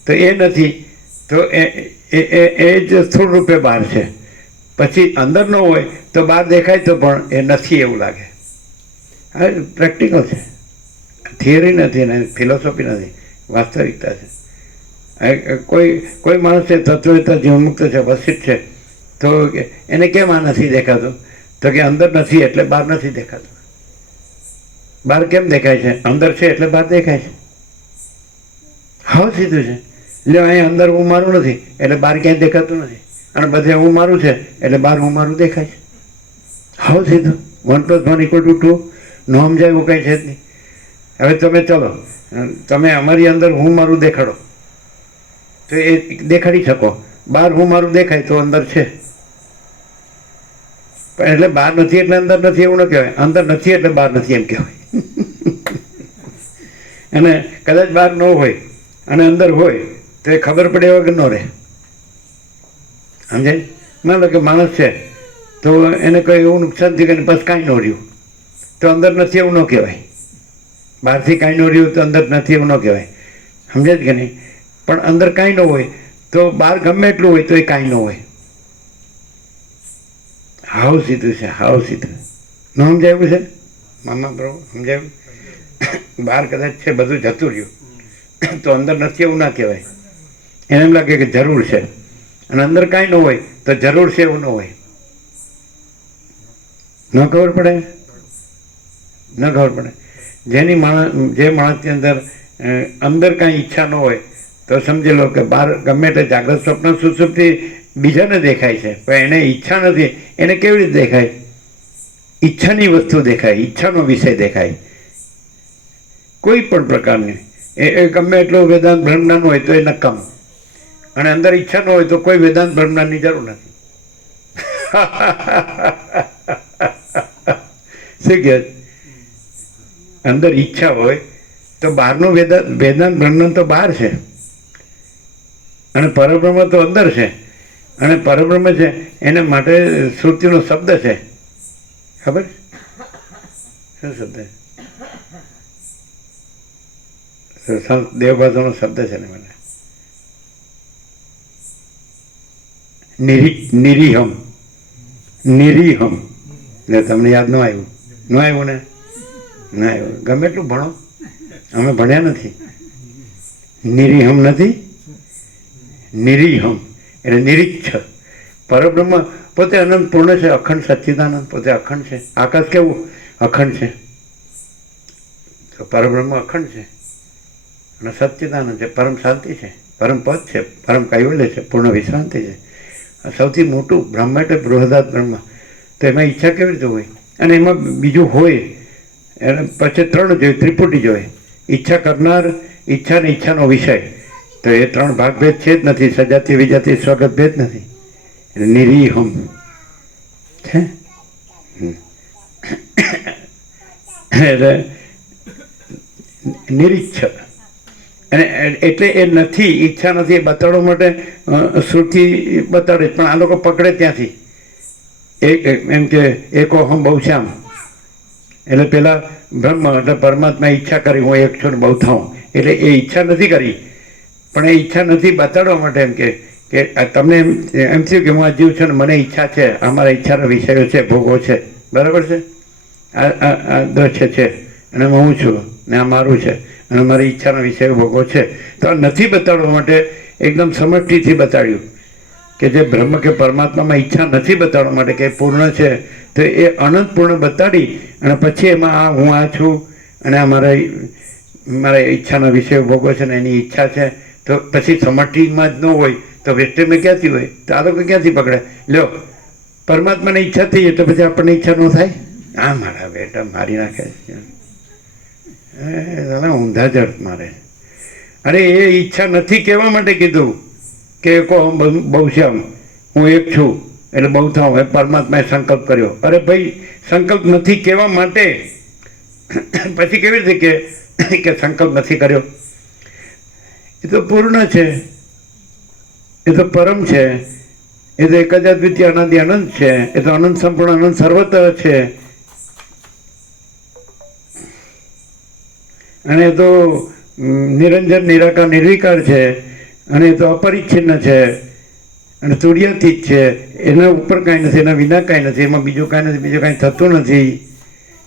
તો એ નથી તો એ જ સ્થૂળ રૂપે બહાર છે. પછી અંદર ન હોય તો બહાર દેખાય તો પણ એ નથી એવું લાગે. હા, પ્રેક્ટિકલ છે, થિયરી નથી અને ફિલોસોફી નથી, વાસ્તવિકતા છે. કોઈ માણસ છે તત્વવેતા જીવનમુક્ત છે, વસિષ્ઠ છે, તો એને કેમ આ નથી દેખાતું? તો કે અંદર નથી એટલે બહાર નથી દેખાતું. બહાર કેમ દેખાય છે? અંદર છે એટલે બહાર દેખાય છે. હાવ સીધું છે. એટલે અહીંયા અંદર હું મારું નથી એટલે બહાર ક્યાંય દેખાતું નથી, અને બધે હું મારું છે એટલે બહાર હું મારું દેખાય છે. હાવ સીધું. 1+1 = 2. ન સમજાય એવું કંઈ છે જ નહીં. હવે તમે ચલો, તમે અમારી અંદર હું મારું દેખાડો તો એ દેખાડી શકો. બહાર હું મારું દેખાય તો અંદર છે. પણ એટલે બહાર નથી એટલે અંદર નથી એવું ન કહેવાય. અંદર નથી એટલે બહાર નથી એમ કહેવાય. અને કદાચ બહાર ન હોય અને અંદર હોય તો એ ખબર પડે એવા કે ન રહે. સમજાય? માનો લો કે માણસ છે તો એને કોઈ એવું નુકસાન થયું કે બસ કાંઈ ન રહ્યું તો અંદર નથી એવું ન કહેવાય. બહારથી કાંઈ ન રહ્યું તો અંદર નથી એવું ન કહેવાય. સમજાય કે નહીં? પણ અંદર કાંઈ ન હોય તો બહાર ગમે એટલું હોય તો એ કાંઈ ન હોય. હાવ સીધું છે, હાવ સીધું. ન સમજાયું છે મામા પ્રભુ? સમજાયું? બહાર કદાચ છે બધું જતું રહ્યું તો અંદર નથી એવું ના કહેવાય. એને એમ લાગે કે જરૂર છે, અને અંદર કાંઈ ન હોય તો જરૂર છે એવું ન હોય. ન ખબર પડે? ન ખબર પડે. જે માણસની અંદર કાંઈ ઈચ્છા ન હોય તો સમજી લો કે બહાર ગમે તે જાગ્રત સ્વપ્ન સુસુપ્તિ બીજાને દેખાય છે, પણ એને ઈચ્છા નથી. એને કેવી રીતે દેખાય? ઈચ્છાની વસ્તુ દેખાય, ઈચ્છાનો વિષય દેખાય, કોઈ પણ પ્રકારની. એ ગમે એટલું વેદાંત બ્રહ્મજ્ઞાન હોય તો એ નકામ, અને અંદર ઈચ્છા ન હોય તો કોઈ વેદાંત બ્રહ્મજ્ઞાનની જરૂર નથી. શું કહે? અંદર ઈચ્છા હોય તો બહારનું વેદાંત બ્રહ્મજ્ઞાન તો બહાર છે, અને પરબ્રહ્મ તો અંદર છે. અને પરબ્રહ્મ છે એને માટે શ્રુતિનો શબ્દ છે, ખબર? શું શબ્દ? દેવભાષાનો શબ્દ છે ને મને નિરીહમ. નિરીહમ એટલે તમને યાદ ન આવ્યું? ન આવ્યું ને? ના આવ્યું. ગમે એટલું ભણો, અમે ભણ્યા નથી. નિરીહમ નથી, નિરીહમ એટલે નિરીચ્છ. પરબ્રહ્મ પોતે અનંત પૂર્ણ છે, અખંડ સચ્ચિદાનંદ પોતે અખંડ છે. આકાશ કેવું અખંડ છે, તો પરબ્રહ્મ અખંડ છે અને સચ્ચિદાનંદ છે, પરમ શાંતિ છે, પરમ પદ છે, પરમ કૈવલ્ય છે, પૂર્ણ વિશ્રાંતિ છે. સૌથી મોટું બ્રહ્મ એટલે બૃહદાત બ્રહ્મ. તો એમાં ઈચ્છા કેવી રીતે હોય? અને એમાં બીજું હોય એને પછી ત્રણ જોઈએ, ત્રિપુટી જોઈએ: ઈચ્છા કરનાર, ઈચ્છા ને ઈચ્છાનો વિષય. તો એ ત્રણ ભાગ ભેદ છે જ નથી, સજાતિ વિજાતિ સ્વગત ભેદ નથી. એટલે નિરીહમ છે. એટલે નિરીચ્છ, અને એટલે એ નથી, ઈચ્છા નથી, એ બતાડવા માટે શ્રુતિ બતાડે. પણ આ લોકો પકડે ત્યાંથી એમ કે એકોહમ બહુશ્યામ. એટલે પેલા બ્રહ્મ એટલે પરમાત્મા ઈચ્છા કરી હું એક છું ને બહુ થાઉં, એટલે એ ઈચ્છા નથી કરી, પણ એ ઈચ્છા નથી બતાડવા માટે એમ કે તમને એમ થયું કે હું આ જીવ છું ને મને ઈચ્છા છે, અમારા ઈચ્છાના વિષયો છે, ભોગો છે, બરાબર છે, આ દ્રશ્ય છે, અને હું છું ને આ મારું છે, અને મારી ઈચ્છાના વિષયો ભોગો છે. તો આ નથી બતાડવા માટે એકદમ સમષ્ટિથી બતાડ્યું કે જે બ્રહ્મ કે પરમાત્મામાં ઈચ્છા નથી બતાડવા માટે કે પૂર્ણ છે, તો એ અનંત પૂર્ણ બતાડી અને પછી એમાં આ હું આ છું અને આ મારા ઈચ્છાના વિષયો ભોગો છે ને એની ઈચ્છા છે. તો પછી સમષ્ટિમાં જ ન હોય તો વેસ્ટેજમાં ક્યાંથી હોય? તો આ લોકો ક્યાંથી પકડે? લ્યો, પરમાત્માની ઈચ્છા થઈ એટલે પછી આપણને ઈચ્છા ન થાય? આ મારા બેટા મારી નાખે છે, ઊંધા જર્થ મારે. અરે એ ઈચ્છા નથી કહેવા માટે કીધું કે બહુશ્યામ હું એક છું એટલે બહુ થાઉં, એ પરમાત્માએ સંકલ્પ કર્યો. અરે ભાઈ, સંકલ્પ નથી કહેવા માટે પછી કેવી રીતે કે સંકલ્પ નથી કર્યો? એ તો પૂર્ણ છે, એ તો પરમ છે, એ તો એક જ અદ્વિતીય અનાદિ અનંત છે, એ તો અનંત સંપૂર્ણ અનંત સર્વત્ર છે, અને એ તો નિરંજન નિરાકાર નિર્વિકાર છે, અને એ તો અપરિચ્છિન્ન છે, અને તુર્યાતીત છે. એના ઉપર કાંઈ નથી, એના વિના કાંઈ નથી, એમાં બીજું કાંઈ નથી, બીજું કાંઈ થતું નથી.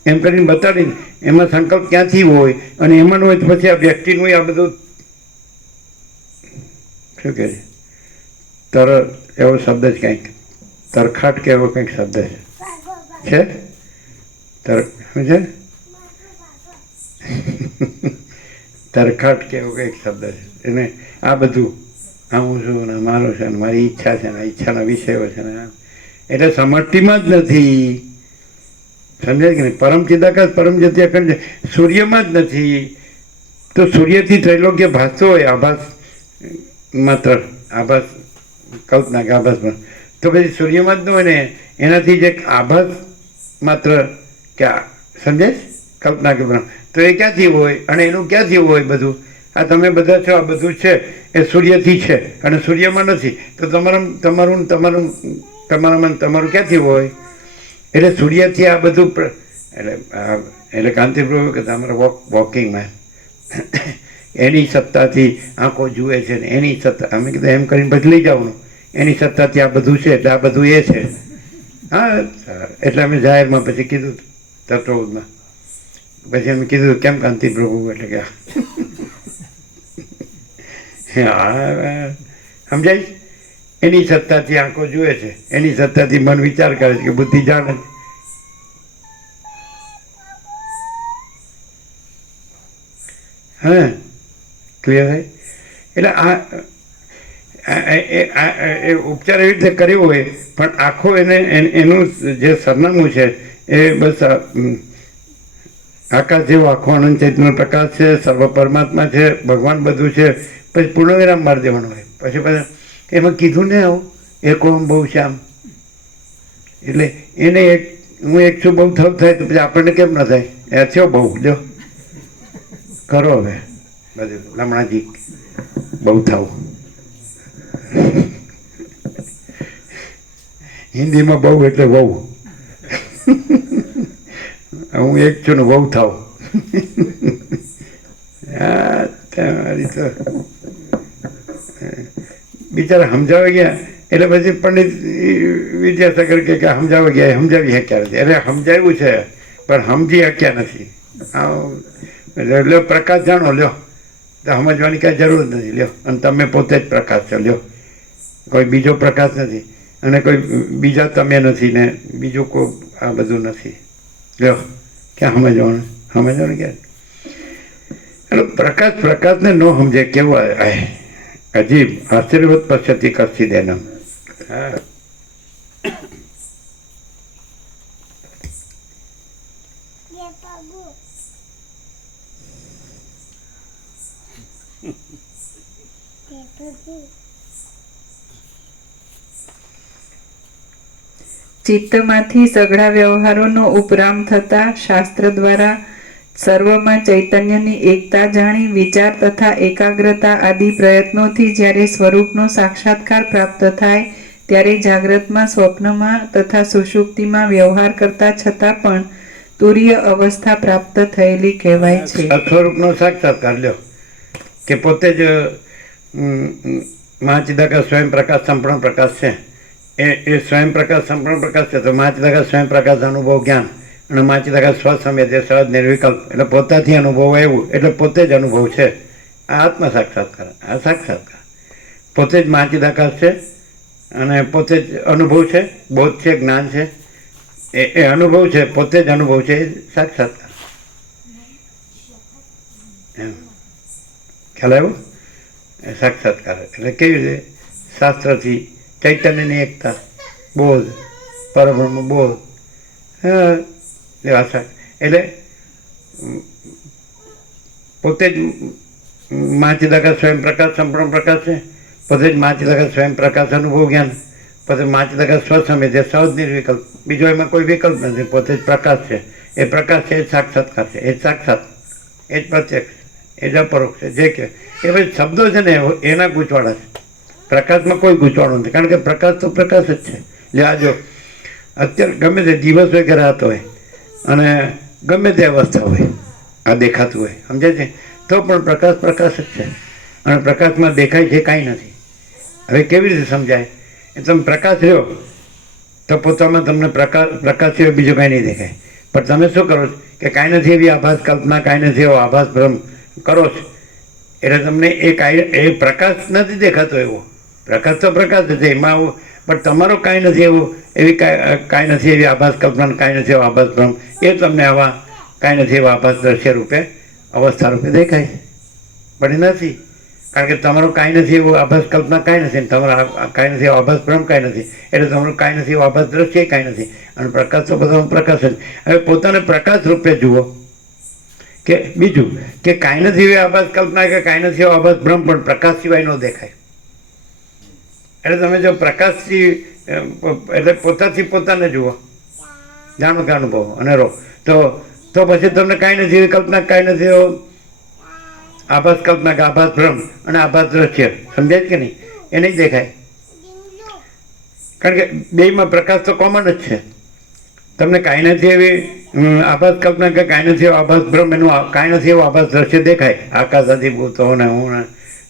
એમ કરીને બતાડીને એમાં સંકલ્પ ક્યાંથી હોય? અને એમાં હોય તો પછી આ વ્યક્તિનું આ બધું શું કહે છે? એવો શબ્દ જ કંઈક તરખાટ કે એવો કંઈક શબ્દ છે શું છે? તરખાટ કે એવો કંઈક શબ્દ છે. એને આ બધું આ હું છું ને મારું છે ને મારી ઈચ્છા છે ને ઈચ્છાના વિષયો છે ને, એટલે સમષ્ટિમાં જ નથી. સમજાય કે નહીં? પરમ ચિદાકાશ પરમ જ્યોતિ અખંડ સૂર્યમાં જ નથી. તો સૂર્યથી ત્રૈલોક્ય ભાસતો હોય, આભાસ માત્ર, આભાસ કલ્પના કે આભાસ, તો પછી સૂર્યમાં જ ન હોય ને, એનાથી જે આભાસ માત્ર કે સમજાય કલ્પના કે તો એ ક્યાંથી હોય? અને એનું ક્યાંથી હોય બધું? આ તમે બધા છો, આ બધું છે એ સૂર્યથી છે અને સૂર્યમાં નથી. તો તમારામાં તમારું ક્યાંથી હોય? એટલે સૂર્યથી આ બધું એટલે કાંતિપ્રભુ કે તમારા વોકિંગમાં એની સત્તાથી આંખો જુએ છે ને એની સત્તા, અમે કીધું એમ કરીને પછી લઈ જવાનું, એની સત્તાથી આ બધું છે એટલે આ બધું એ છે. હા એટલે અમે જાહેરમાં પછી કીધું તત્વમાં, પછી અમે કીધું કેમ કાંતિ પ્રભુ, એટલે કે હા સમજાય. એની સત્તાથી આંખો જુએ છે, એની સત્તાથી મન વિચાર કરે છે, કે બુદ્ધિ જાણે છે. હા ક્લિયર થાય. એટલે એ ઉપચાર એવી રીતે કર્યો હોય, પણ આખો એનું જે સરનામું છે એ બસ આકાશ જેવો આખો આનંદ ચૈતન્ય પ્રકાશ છે, સર્વ પરમાત્મા છે, ભગવાન બધું છે. પછી પૂર્ણવિરામ મારી દેવાનું હોય. પછી એમાં કીધું ને આવું એક ઓમ બહુ શ્યામ, એટલે એને હું 100 બહુ થવું થાય તો પછી આપણને કેમ ન થાય? એ થયો બહુ, જો કરો હવે બધું લમણાજી બહુ થવું. હિન્દીમાં બહુ એટલે બહુ. હું 1 છું ને બહુ થાવ. હા તમારી તો બિચારા સમજાવી ગયા. એટલે પછી પંડિત વિદ્યાસાગર કે સમજાવી ગયા, સમજાવી શક્યા નથી. એટલે સમજાવ્યું છે પણ સમજી શક્યા નથી. લ્યો પ્રકાશ જાણો, લ્યો તો સમજવાની કાંઈ જરૂર નથી. લ્યો, અને તમે પોતે જ પ્રકાશ છો. લ્યો, કોઈ બીજો પ્રકાશ નથી, અને કોઈ બીજા તમે નથી, ને બીજું કોઈ આ બધું નથી. લ્યો, ક્યાં સમજવાનું? સમજવાનું ક્યાં? એટલે પ્રકાશને ન સમજે કેવું અજીબ આશ્ચર્યવત પશ્યતિ કચ્છી દેનમ. હા ચિત્તમાંથી સઘળા વ્યવહારોનો ઉપરામ થતા શાસ્ત્ર દ્વારા સર્વમાં ચૈતન્યની એકતા જાણી વિચાર તથા એકાગ્રતા આદિ પ્રયત્નોથી જ્યારે સ્વરૂપનો સાક્ષાત્કાર પ્રાપ્ત થાય ત્યારે જાગ્રતમાં, સ્વપ્નમાં તથા સુષુપ્તિમાં વ્યવહાર કરતા છતાં પણ તુર્ય અવસ્થા પ્રાપ્ત થયેલી કહેવાય છે. સ્વરૂપનો સાક્ષાત્કાર લ્યો કે પોતે જ મહાચિદાકાશ સ્વયં પ્રકાશ સંપૂર્ણ પ્રકાશ છે. એ સ્વયં પ્રકાશ સંપૂર્ણ પ્રકાશ છે. તો મહાચિદાકાશ સ્વયં પ્રકાશ અનુભવ જ્ઞાન, અને મહાચિદાકાશ સ્વસમય જે સહજ નિર્વિકલ્પ, એટલે પોતાથી અનુભવ એવું, એટલે પોતે જ અનુભવ છે. આ આત્મ સાક્ષાત્કાર, આ સાક્ષાત્કાર પોતે જ મહાચિદાકાશ છે, અને પોતે જ અનુભવ છે, બોધ છે, જ્ઞાન છે. એ અનુભવ છે, પોતે જ અનુભવ છે, એ સાક્ષાત્કાર. એમ ખ્યાલ આવ્યો? એ સાક્ષાત્કાર એટલે કેવી રીતે? શાસ્ત્રથી ચૈતન્યની એકતા, બોધ, પરબ્રહ્મ બોધ. એટલે પોતે જ મહાચિદાકાશ સ્વયં પ્રકાશ સંપૂર્ણ પ્રકાશ છે. પોતે જ મહાચિદાકાશ સ્વયં પ્રકાશ અનુભવ જ્ઞાન. પોતે મહાચિદાકાશ સ્વસમય જે સહજ નિર્વિકલ્પ, બીજો એમાં કોઈ વિકલ્પ નથી. પોતે જ પ્રકાશ છે. એ પ્રકાશ છે, એ જ સાક્ષાત્કાર છે. એ જ સાક્ષાત, એ જ પ્રત્યક્ષ, એ જ અપરોક્ષ છે. જે કે એ બધી શબ્દો છે ને એના ગૂંચવાડા છે. પ્રકાશમાં કોઈ ગૂંચવાડો નથી, કારણ કે પ્રકાશ તો પ્રકાશ જ છે. એટલે આ જો અત્યારે ગમે તે દિવસ હોય કે રાત હોય, અને ગમે તે અવસ્થા હોય, આ દેખાતું હોય, સમજે છે, તો પણ પ્રકાશ પ્રકાશ જ છે. અને પ્રકાશમાં દેખાય છે કાંઈ નથી. હવે કેવી રીતે સમજાય? એ તમે પ્રકાશ રહ્યો તો પોતામાં તમને પ્રકાશ સિવાય બીજું કાંઈ નહીં દેખાય. પણ તમે શું કરો છો કે કાંઈ નથી એવી આભાસ કલ્પના, કાંઈ નથી એવો આભાસ ભ્રમ કરો છો, એટલે તમને એ પ્રકાશ નથી દેખાતો. એવો પ્રકાશ તો પ્રકાશ જ છે એમાં. પણ તમારો કાંઈ નથી એવું, એવી કાંઈ નથી એવી આભાસ કલ્પના, કાંઈ નથી એવો આભાસ ભ્રમ, એ તમને આવા કાંઈ નથી એવા આભાસ દ્રશ્ય રૂપે, અવસ્થા રૂપે દેખાય. પણ એ નથી, કારણ કે તમારું કાંઈ નથી એવું આભાસ કલ્પના કાંઈ નથી, તમારા કાંઈ નથી એવો આભાસ ભ્રમ કાંઈ નથી, એટલે તમારું કાંઈ નથી એવો આભાસ દ્રશ્ય કાંઈ નથી. અને પ્રકાશ તો બધામાં પ્રકાશ જ. હવે પોતાને પ્રકાશ રૂપે જુઓ, કે બીજું કે કાંઈ નથી એવી આભાસ કલ્પના, કે કાંઈ નથી એવો આભાસ ભ્રમ પણ પ્રકાશ સિવાય ન દેખાય. એટલે તમે જો પ્રકાશથી, એટલે પોતાથી પોતાને જુઓ, જાણો કે અનુભવ અને રહો, તો પછી તમને કાંઈ નથી એવી કલ્પના, કાંઈ નથી એવો આભાસ કલ્પના, કે આભાસ ભ્રમ અને આભાસ દ્રશ્ય, સમજાય કે નહીં? એ નહીં દેખાય. કારણ કે બેયમાં પ્રકાશ તો કોમન જ છે. તમને કાંઈ નથી એવી આભાસ કલ્પના, કે કાંઈ નથી એવો આભાસ ભ્રમ, એનું કાંઈ નથી એવો આભાસ દ્રશ્ય દેખાય. આકાશ અધિભૂતો ને હું ને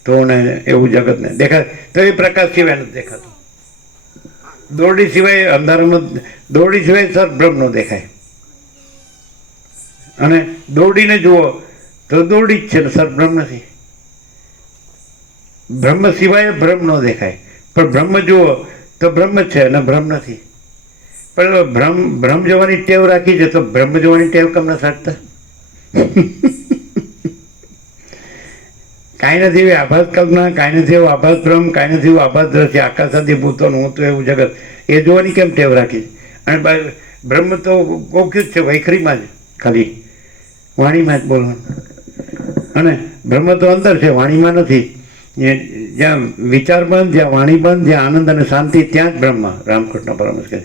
તું ને એવું જગતને દેખાય, તો એ પ્રકાશ સિવાય નથી દેખાતું. દોરડી સિવાય અંધારામાં દોરડી સિવાય સર બ્રહ્મ ન દેખાય. અને દોરડીને જુઓ તો દોરડી જ છે ને સર બ્રહ્મ નથી. બ્રહ્મ સિવાય બ્રહ્મ ન દેખાય, પણ બ્રહ્મ જુઓ તો બ્રહ્મ જ છે અને બ્રહ્મ નથી. પણ બ્રહ્મ જોવાની ટેવ રાખી છે તો બ્રહ્મ જોવાની ટેવ કેમ ન સાધતા? કાંઈ નથી એવી આભાસ કલ્પના, કાંઈ નથી એવું આભાસ બ્રહ્મ, કાંઈ નથી એવું આભાસ દ્રશ્ય, આકાશાદી ભૂતોનું હું તો એવું જગત, એ જોવાની કેમ ટેવ રાખી? અને બ્રહ્મ તો ગોખ્યું જ છે વૈખરીમાં જ, ખાલી વાણીમાં જ બોલવાનું. અને બ્રહ્મ તો અંદર છે, વાણીમાં નથી. જ્યાં વિચાર બંધ, જ્યાં વાણી બંધ, જ્યાં આનંદ અને શાંતિ, ત્યાં જ બ્રહ્મ. રામકૃષ્ણ પરમહંસ કહે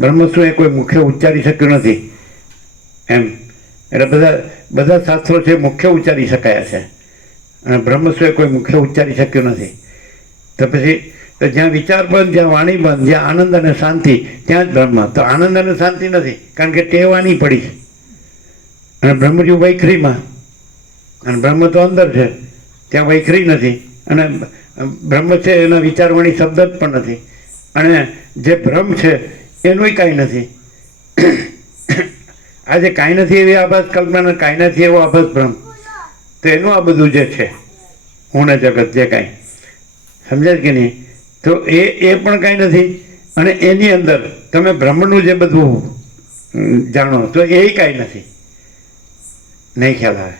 બ્રહ્મ શું એ કોઈ મુખ્ય ઉચ્ચારી શક્યું નથી એમ. એટલે બધા શાસ્ત્રો છે મુખ્ય ઉચ્ચારી શકાયા છે, અને બ્રહ્મ શું એ કોઈ મુખ્ય ઉચ્ચારી શક્યું નથી. તો પછી તો જ્યાં વિચાર બંધ, જ્યાં વાણી બંધ, જ્યાં આનંદ અને શાંતિ, ત્યાં જ બ્રહ્મ. તો આનંદ અને શાંતિ નથી, કારણ કે ટેવાની પડી છે. અને બ્રહ્મજી વૈખરીમાં, અને બ્રહ્મ તો અંદર છે, ત્યાં વૈખરી નથી. અને બ્રહ્મ છે એના વિચારવાણી શબ્દ જ પણ નથી. અને જે ભ્રમ છે એનુંય કાંઈ નથી. આજે કાંઈ નથી એવી આભાસ કલ્પના, કાંઈ નથી એવો આભાસ બ્રહ્મ, તો એનું આ બધું જે છે હું ને જગત જે કાંઈ સમજાય કે નહીં, તો એ પણ કાંઈ નથી. અને એની અંદર તમે બ્રહ્મનું જે બધું જાણો તો એ કાંઈ નથી. નહીં ખ્યાલ આવે.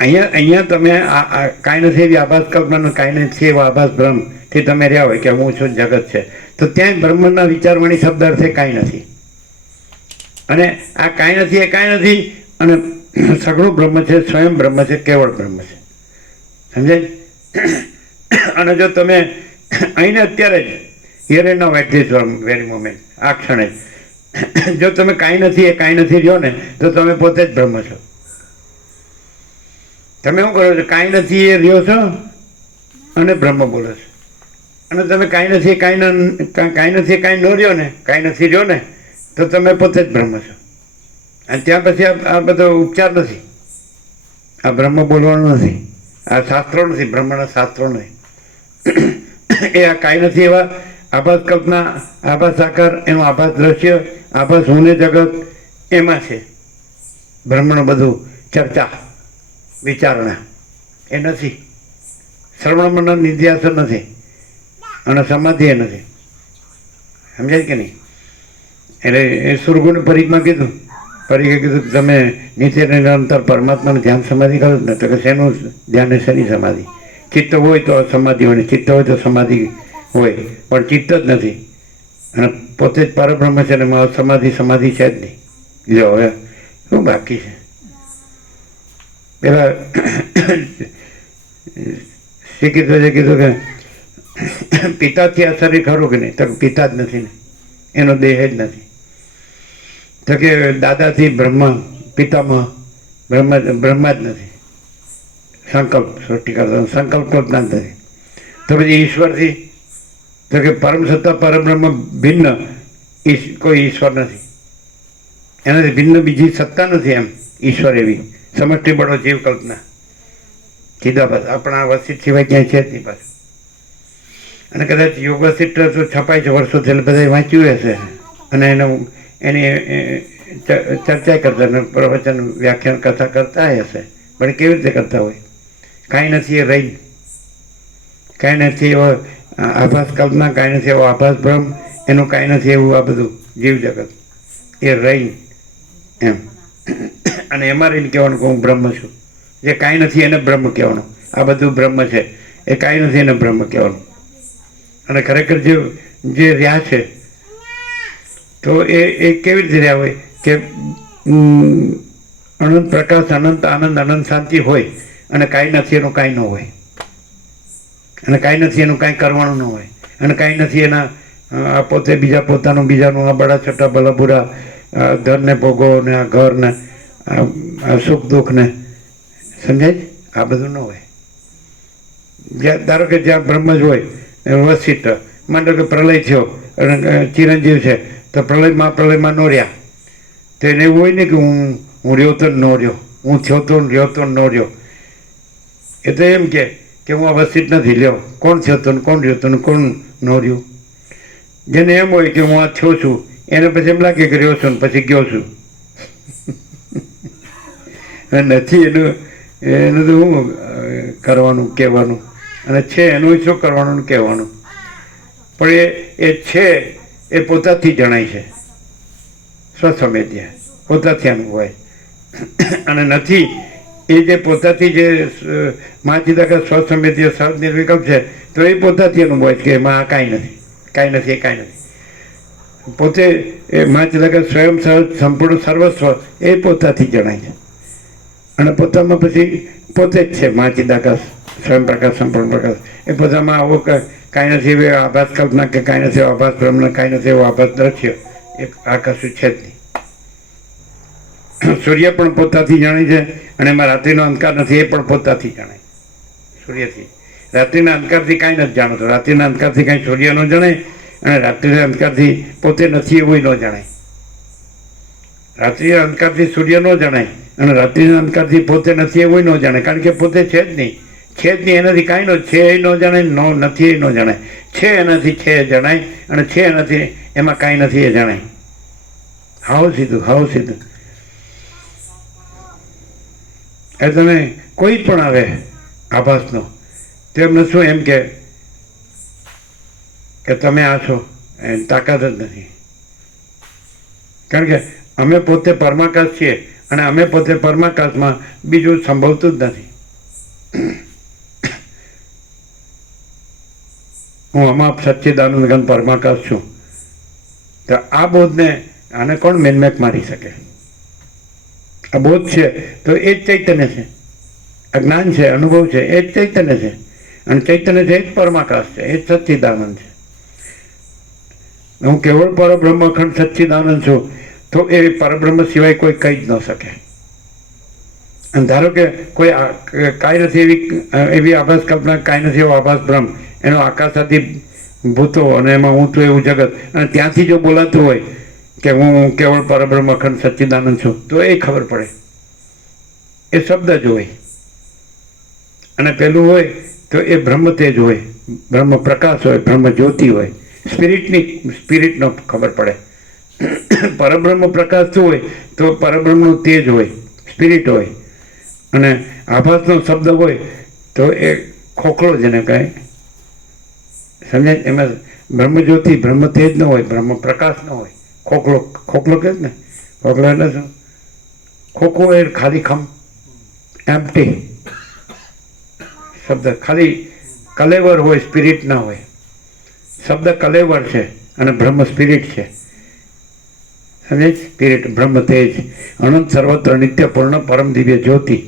અહીંયા તમે આ કાંઈ નથી એવી આભાસ કલ્પના, કાંઈ નથી એવો આભાસ બ્રહ્મથી તમે રહ્યા હોય કે હું છું જગત છે, તો ત્યાં બ્રહ્મના વિચારવાણી શબ્દ અર્થે કાંઈ નથી. અને આ કાંઈ નથી એ કાંઈ નથી. અને સઘળું બ્રહ્મ છે, સ્વયં બ્રહ્મ છે, કેવળ બ્રહ્મ છે. સમજાય? અને જો તમે અહીંને અત્યારે જ here and now at this very moment, આ ક્ષણે જો તમે કાંઈ નથી એ કાંઈ નથી રહ્યો ને, તો તમે પોતે જ બ્રહ્મ છો. તમે શું કરો છો? કાંઈ નથી એ રહ્યો છો અને બ્રહ્મ બોલો છો. અને તમે કાંઈ નથી કાંઈ નથી કાંઈ ન રહ્યો ને, કાંઈ નથી રહ્યો ને, તો તમે પોતે જ બ્રહ્મ છો. અને ત્યાં પછી આ બધો ઉપચાર નથી, આ બ્રહ્મ બોલવાનું નથી, આ શાસ્ત્રો નથી, બ્રહ્મના શાસ્ત્રો નહીં. એ આ કાંઈ નથી એવા આભાસ કલ્પના, આભાસ સાકાર, એનું આભાસ દ્રશ્ય, આભાસ હું ને જગત, એમાં છે બ્રહ્મનું બધું ચર્ચા વિચારણા. એ નથી. શ્રવણ મનન નિધ્યાસન નથી, અને સમાધિ એ નથી. સમજાય કે નહીં? એટલે એ સુરગુણ પરીખમાં કીધું, પરીખે કીધું કે તમે નીચે નિરંતર પરમાત્માનું ધ્યાન સમાધિ કરો ને, તો કે શેનું ધ્યાન ને શેની સમાધિ? ચિત્ત હોય તો સમાધિ હોય, ને ચિત્ત હોય તો સમાધિ હોય, પણ ચિત્ત જ નથી. અને પોતે જ પરબ્રહ્મ છે ને સમાધિ છે જ નહીં. લ્યો હવે શું બાકી છે? પેલા શ્રીકૃષ્ણે કીધું કે પિતાથી આ શરીર ખરું કે નહીં? તો પિતા જ નથી ને, એનો દેહ જ નથી. તો કે દાદાથી પિતામાં બ્રહ્મા જ નથી. સંકલ્પ સૃષ્ટિ કરતા સંકલ્પ કલ્પના જ નથી. તો પછી ઈશ્વરથી, તો કે પરમ સત્તા પરબ્રહ્મ ભિન્ન કોઈ ઈશ્વર નથી. એનાથી ભિન્ન બીજી સત્તા નથી એમ ઈશ્વર એવી સમષ્ટિ બળો જીવ કલ્પના સીધા બસ આપણા વસિત સિવાય ક્યાંય છે જ નહીં પાછું. અને કદાચ યોગ વસિત તો છપાય છે વર્ષોથી, એટલે બધાએ વાંચ્યું હશે. અને એની ચર્ચા કરતા, પ્રવચન વ્યાખ્યાન કથા કરતા હશે. પણ કેવી રીતે કરતા હોય? કાંઈ નથી એ રહી, કાંઈ નથી એવો આભાસ કલ્પના, કાંઈ નથી એવો આભાસ બ્રહ્મ, એનું કાંઈ નથી એવું આ બધું જીવ જગત એ રહી એમ. અને એમાં રહીને કહેવાનું કે હું બ્રહ્મ છું. જે કાંઈ નથી એને બ્રહ્મ કહેવાનું. આ બધું બ્રહ્મ છે, એ કાંઈ નથી એને બ્રહ્મ કહેવાનું. અને ખરેખર જે રહ્યા છે તો એ કેવી રીતે રહ્યા હોય કે અનંત પ્રકાશ, અનંત આનંદ, અનંત શાંતિ હોય, અને કાંઈ નથી એનું કાંઈ ન હોય, અને કાંઈ નથી એનું કાંઈ કરવાનું ન હોય, અને કાંઈ નથી એના આ પોતે બીજા પોતાનું બીજાનું, આ બડા છોટા ભલા બુરા, ધનને ભોગવો ને આ ઘર ને આ સુખ દુઃખ ને, સમજાય? આ બધું ન હોય. જ્યાં ધારો કે જ્યાં બ્રહ્મ જ હોય વસિષ્ઠ, માનો કે પ્રલય થયો અને ચિરંજીવ છે, તો પ્રલયમાં ન રહ્યા, તો એને એવું હોય ને કે હું રહ્યો તો ન રહ્યો, હું થયો તો રહ્યો તો ન રહ્યો. એ તો એમ કે હું આ વસિષ્ઠ નથી. લ્યો, કોણ થયો તો કોણ રહ્યો તો કોણ ન રહ્યું? જેને એમ હોય કે હું આ છું છું, એને પછી એમ લાગે કે રહ્યો છું ને પછી ગયો છું. નથી એનું તો શું કરવાનું કહેવાનું, અને છે એનું શું કરવાનું ને કહેવાનું. પણ એ છે એ પોતાથી જણાય છે, સ્વસમેધ્ય પોતાથી અનુભવાય. અને નથી એ જે પોતાથી જે માચિદાકા સ્વસમેધ્ય સહજ નિર્વિકલ્પ છે, તો એ પોતાથી અનુભવાય છે કે એમાં આ કાંઈ નથી, કાંઈ નથી, એ કાંઈ નથી. પોતે એ માચિદાકા સ્વયં સહજ સંપૂર્ણ સર્વસ્વ એ પોતાથી જણાય છે. અને પોતામાં પછી પોતે જ છે માચિદાકા સ્વયં પ્રકાશ સંપૂર્ણ પ્રકાશ. એ પોતામાં આવો કાંઈ નથી એવો આભાસ કલ્પના, કે કાંઈ નથી એવો આભાસ બ્રહ્મ, કાંઈ નથી એવો આભાસ દ્રશ્ય, એ આ કશું છે જ નહીં. સૂર્ય પણ પોતાથી જાણે છે, અને એમાં રાત્રિનો અંધકાર નથી એ પણ પોતાથી જાણે. સૂર્યથી રાત્રિના અંધકારથી કાંઈ નથી જાણતો, રાત્રિના અંધકારથી કાંઈ સૂર્ય ન જણાય, અને રાત્રિના અંધકારથી પોતે નથી એવું ન જણાય. રાત્રિના અંધકારથી સૂર્ય ન જણાય, અને રાત્રિના અંધકારથી પોતે નથી એવું ન જાણે, કારણ કે પોતે છે જ નહીં. છે જ નહીં એનાથી કાંઈ ન, છે એ ન જાણે, નથી એ ન જણાય. છે એનાથી છે એ જણાય, અને છે એનાથી એમાં કાંઈ નથી એ જણાય. હાવ સીધું, હાવ સીધું. એ તમે કોઈ પણ આવે આભાસનો, તો એમને શું એમ કે તમે આ છો, એની તાકાત જ નથી. કારણ કે અમે પોતે પરમાકાશ છીએ, અને અમે પોતે પરમાકાશમાં બીજું સંભવતું જ નથી. હું અમાપ સચ્ચિદાનંદ ઘન પરમાકાશ છું. તો આ બોધને આને કોણ મેનમેક મારી શકે? આ બોધ છે તો એ જ ચૈતન્ય છે, અજ્ઞાન છે, અનુભવ છે, એ જ ચૈતન્ય છે. અને ચૈતન્ય છે એ જ પરમાકાશ છે, એ જ સચ્ચિદાનંદ છે. હું કેવળ પરબ્રહ્મ અખંડ સચ્ચિદાનંદ છું, તો એ પરબ્રહ્મ સિવાય કોઈ કહી જ ન શકે. અને ધારો કે કોઈ કાંઈ નથી એવી આભાસ કલ્પના, કાંઈ નથી એવો આભાસ બ્રહ્મ, એનો આકાશાથી ભૂતો, અને એમાં હું તો એવું જગત, અને ત્યાંથી જો બોલાતું હોય કે હું કેવળ પરબ્રહ્મ અખંડ સચ્ચિદાનંદ છું, તો એ ખબર પડે. એ શબ્દ જ હોય. અને પેલું હોય તો એ બ્રહ્મ તેજ હોય, બ્રહ્મ પ્રકાશ હોય, બ્રહ્મ જ્યોતિ હોય, સ્પિરિટનો ખબર પડે. પરબ્રહ્મ પ્રકાશ શું હોય તો પરબ્રહ્મનું તેજ હોય, સ્પિરિટ હોય. અને આભાસનો શબ્દ હોય તો એ ખોખલો જેને કહે, સમજાય? એમાં બ્રહ્મ જ્યોતિ, બ્રહ્મ તેજ ન હોય, બ્રહ્મ પ્રકાશ ન હોય. ખોખલો, ખોખલો કહે ને, ખોખલો એટલે શું? ખોખો એ ખાલી ખમ, એમ્પ્ટી શબ્દ, ખાલી કલેવર હોય, સ્પિરિટ ના હોય. શબ્દ કલેવર છે, અને બ્રહ્મ સ્પિરિટ છે. સમજે? સ્પિરિટ, બ્રહ્મ તેજ, અનંત સર્વત્ર નિત્ય પૂર્ણ પરમ દિવ્ય જ્યોતિ,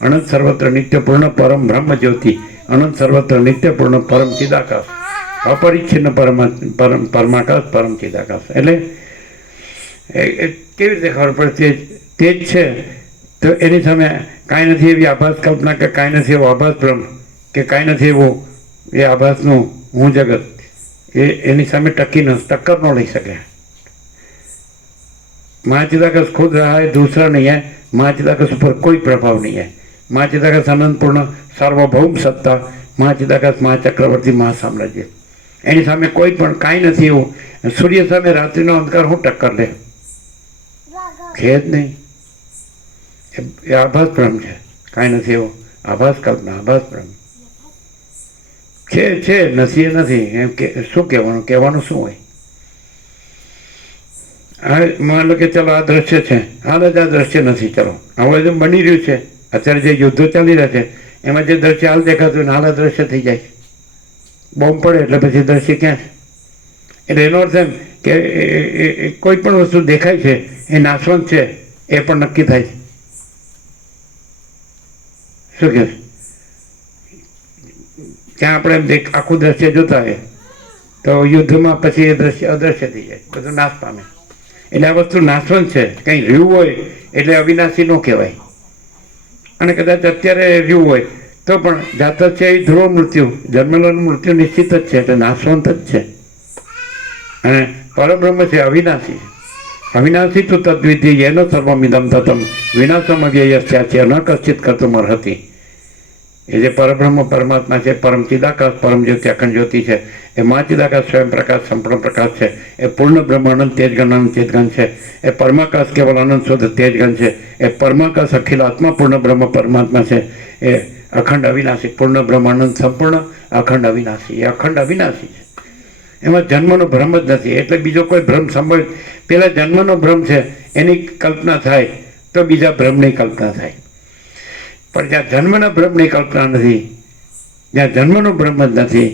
અનંત સર્વત્ર નિત્ય પૂર્ણ પરમ બ્રહ્મ જ્યોતિ, અનંત સર્વત્ર નિત્ય પૂર્ણ પરમ ચિદાકાશ, અપરિચ્છિન્ન પરમાકાશ, પરમ ચિદાકાશ. એટલે કેવી રીતે ખબર પડે? તેજ છે તો એની સામે કાંઈ નથી એવી આભાસ કલ્પના, કે કાંઈ નથી એવો આભાસ બ્રહ્મ, કે કાંઈ નથી એવું એ આભાસનું હું જગત, એની સામે ટક્કર ન લઈ શકે. महाचिदाकाश खुद रहा है, दूसरा नहीं है. महाचिदाकाश पर कोई प्रभाव नहीं है. महाचिदाकाश अनंतपूर्ण सार्वभौम सत्ता, महाचिदाकाश महाचक्रवर्ती महासाम्राज्य, એની સામે કોઈ પણ કાંઈ નથી એવું. સૂર્ય સામે રાત્રિનો અંધકાર હું ટક્કર લે? છે જ નહીં. એ આભાસ બ્રહ્મ છે, કાંઈ નથી એવું. આભાસ કલ્પના, આભાસ બ્રહ્મ છે, નથી એ નથી. એમ કે શું કહેવાનું? કહેવાનું શું હોય? માન લો કે ચલો આ દ્રશ્ય છે, હાલ જ આ દ્રશ્ય નથી. ચલો હવે જો બની રહ્યું છે, અત્યારે જે યુદ્ધો ચાલી રહ્યા છે એમાં જે દ્રશ્ય હાલ દેખાતું ને હાલ આ દ્રશ્ય થઈ જાય, બોમ્બ પડે એટલે પછી દ્રશ્ય ક્યાં છે? એટલે એનો અર્થ એમ કે કોઈ પણ વસ્તુ દેખાય છે એ નાશવંત છે, એ પણ નક્કી થાય છે. શું કહે? ત્યાં આપણે એમ આખું દ્રશ્ય જોતા હોય તો યુદ્ધમાં પછી એ દ્રશ્ય અદ્રશ્ય થઈ જાય, બધું નાશ પામે. એટલે આ વસ્તુ નાશવંત છે. કંઈ રહ્યું હોય એટલે અવિનાશી ન કહેવાય. અને કદાચ અત્યારે રહ્યું હોય તો પણ જાત જ છે એ ધ્રુવ મૃત્યુ, જન્મેલાનું મૃત્યુ નિશ્ચિત જ છે, એટલે નાશવંત જ છે. અને પરબ્રહ્મ છે અવિનાશી. અવિનાશી તો તદ્વિધિ યેન સર્વમિદમ તતમ વિનાશમ અવ્યયસ્યાચ્ય ન કશ્ચિત કર્તુમ અર્હતિ. એ જે પરબ્રહ્મ પરમાત્મા છે, પરમ ચિદાકાશ, પરમ જ્યોતિ, અખંડ જ્યોતિ છે, એ મહાચિદાકાશ, સ્વયં પ્રકાશ, સંપૂર્ણ પ્રકાશ છે, એ પૂર્ણ બ્રહ્મ અનંત તેજગણ, અનંત ચેતગણ છે, એ પરમાકાશ કેવલ અનંત શુદ્ધ તેજગણ છે, એ પરમાકાશ અખિલ આત્મા પૂર્ણ બ્રહ્મ પરમાત્મા છે, એ અખંડ અવિનાશી, પૂર્ણ બ્રહ્મ અનંત સંપૂર્ણ અખંડ અવિનાશી, એ અખંડ અવિનાશી છે. એમાં જન્મનો ભ્રમ જ નથી. એટલે બીજો કોઈ ભ્રમ સંભવિત, પેલા જન્મનો ભ્રમ છે એની કલ્પના થાય તો બીજા ભ્રમની કલ્પના થાય. પણ જ્યાં જન્મના ભ્રમની કલ્પના નથી, જ્યાં જન્મનો ભ્રમ જ નથી,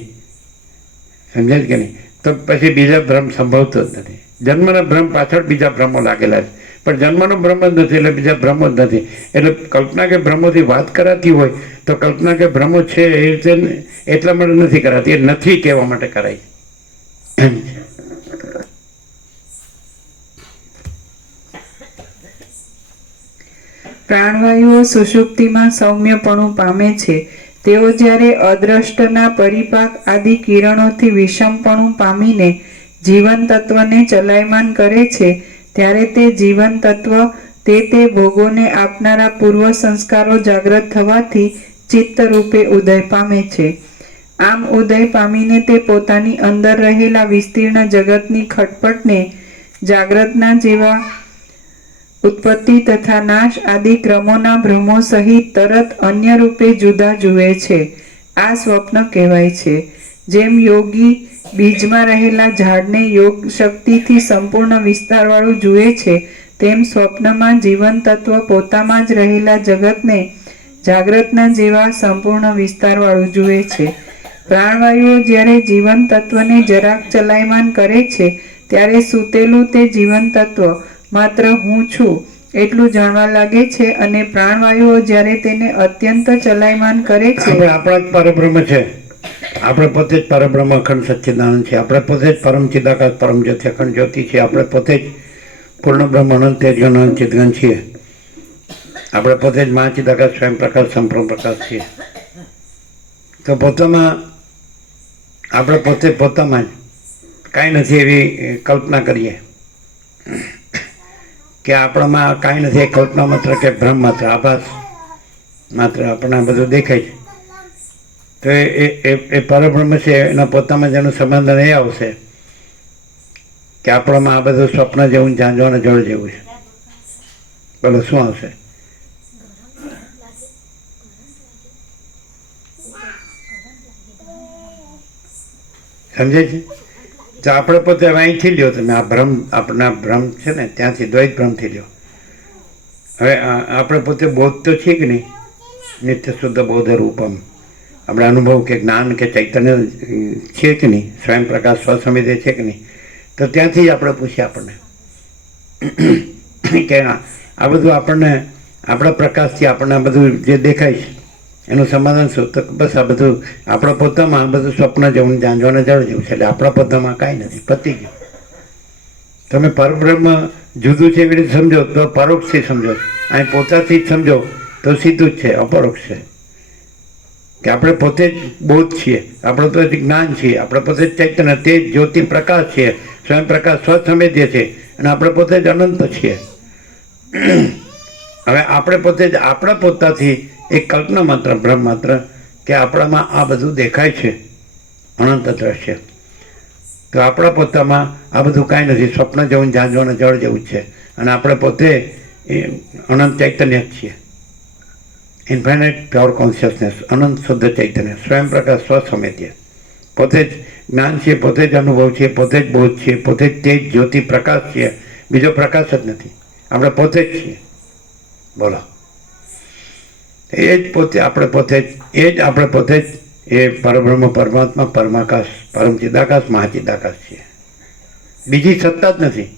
સમજાય કે નહીં, તો પછી બીજા ભ્રમ સંભવતો જ નથી. જન્મના ભ્રમ પાછળ બીજા ભ્રમો લાગેલા છે, પણ જન્મનો ભ્રમ જ નથી એટલે બીજા ભ્રમો જ નથી. એટલે કલ્પના કે ભ્રમોથી વાત કરાતી હોય તો કલ્પના કે ભ્રમો છે એ રીતે એટલા માટે નથી કરાતી, એ નથી કહેવા માટે કરાય. પ્રાણવાયુઓ સુષુપ્તિમાં સૌમ્યપણું પામે છે. તેઓ જ્યારે અદ્રષ્ટના પરિપાક આદિ કિરણોથી વિષમપણું પામીને જીવન તત્વને ચલાયમાન કરે છે, ત્યારે તે જીવન તત્વ તે ભોગોને આપનારા પૂર્વ સંસ્કારો જાગ્રત થવાથી ચિત્ત રૂપે ઉદય પામે છે. આમ ઉદય પામીને તે પોતાની અંદર રહેલા વિસ્તીર્ણ જગતની ખટપટને જાગ્રતના જેવા ઉત્પત્તિ તથા નાશ આદિ ક્રમોના ભ્રમો સહિત તરત અન્ય રૂપે જુદા જુએ છે. આ સ્વપ્ન કહેવાય છે. જેમ યોગી બીજમાં રહેલા ઝાડને યોગ શક્તિથી સંપૂર્ણ વિસ્તારવાળું જુએ છે, તેમ સ્વપ્નમાં જીવન તત્વ પોતામાં જ રહેલા જગતને જાગ્રતના જેવા સંપૂર્ણ વિસ્તારવાળું જુએ છે. પ્રાણવાયુઓ જ્યારે જીવન તત્વને જરાક ચલાયમાન કરે છે, ત્યારે સૂતેલું તે જીવન તત્વ માત્ર હું છું એટલું જાણવા લાગે છે, અને પ્રાણવાયુઓ જ્યારે તેને અત્યંત ચલાયમાન કરે છે. આપણા જ પરબ્રહ્મ છે, આપણે પોતે જ પરબ્રહ્મ અખંડ સચ્ચિદાનંદ છે, આપણે પોતે જ પરમ ચિદાકાશ, પરમ જ્યોતિ, અખંડ જ્યોતિ છે, આપણે પોતે જ પૂર્ણ બ્રહ્મ અનંત તેજગણ, અનંત ચેતગણ છીએ, આપણે પોતે જ મહાચિદાકાશ, સ્વયં પ્રકાશ, સંપૂર્ણ પ્રકાશ છીએ. તો પોતામાં આપણે પોતે પોતામાં જ કાંઈ નથી એવી કલ્પના કરીએ કે આપણામાં કાંઈ નથી, એ કલ્પના માત્ર કે ભ્રમ માત્ર, આભાસ માત્ર આપણને બધું દેખાય છે. તો એ પરબ્રહ્મ છે, એના પોતામાં જેનું સમાધાન એ આવશે કે આપણામાં આ બધું સ્વપ્ન જેવું, ઝાંઝવાના જળ જેવું છે. બોલો શું આવશે? સમજાય છે? તો આપણે પોતે અહીંથી લ્યો તમે આ ભ્રમ, આપણા ભ્રમ છે ને ત્યાંથી દ્વૈત ભ્રમથી લ્યો. હવે આપણે પોતે બોધ તો છીએ કે નહીં, નિત્ય શુદ્ધ બોધ રૂપમ, આપણે અનુભવ કે જ્ઞાન કે ચૈતન્ય છે કે નહીં, સ્વયં પ્રકાશ સ્વસમિતિ છે કે નહીં, તો ત્યાંથી જ આપણે પૂછીએ આપણને કે આ બધું આપણને આપણા પ્રકાશથી આપણને આ બધું જે દેખાય છે એનું સમાધાન શું? તો બસ આ બધું આપણા પોતામાં આ બધું સ્વપ્ન જેવું, ઝાંઝવાના જળ જેવું છે. એટલે આપણા પોતામાં કાંઈ નથી, પતી ગયું. તમે પરબ્રહ્મ જુદું છે એવી રીતે સમજો તો પરોક્ષથી સમજો, અહીં પોતાથી જ સમજો તો સીધું જ છે, અપરોક્ષ છે. કે આપણે પોતે જ બોધ છીએ, આપણે પોતે જ જ્ઞાન છીએ, આપણે પોતે જ ચૈતન્ય, તે જ જ્યોતિ પ્રકાશ છીએ, સ્વયં પ્રકાશ સ્વસંવેદ્ય છે, અને આપણે પોતે જ અનંત છીએ. હવે આપણે પોતે જ આપણા પોતાથી એક કલ્પના માત્ર, ભ્રમ માત્ર કે આપણામાં આ બધું દેખાય છે, અનંત દ્રશ્ય. તો આપણા પોતામાં આ બધું કાંઈ નથી, સ્વપ્ન જેવું, ઝાંઝવાના જળ જેવું જ છે, અને આપણે પોતે અનંત ચૈતન્ય જ છીએ. ઇન્ફાઇનાઇટ પ્યોર કોન્શિયસનેસ, અનંત શુદ્ધ ચૈતન્ય, સ્વયં પ્રકાશ સ્વસમેત્ય, પોતે જ જ્ઞાન છીએ, પોતે જ અનુભવ છીએ, પોતે જ બોધ છીએ, પોતે જ તેજ જ્યોતિ પ્રકાશ છીએ, બીજો પ્રકાશ જ નથી, આપણે પોતે જ છીએ. બોલો, એ જ પોતે, આપણે પોતે જ, એ જ આપણે પોતે જ એ પરબ્રહ્મ પરમાત્મા, પરમાકાશ, પરમ ચિદાકાશ, મહાચિદાકાશ છીએ, બીજી સત્તા જ નથી.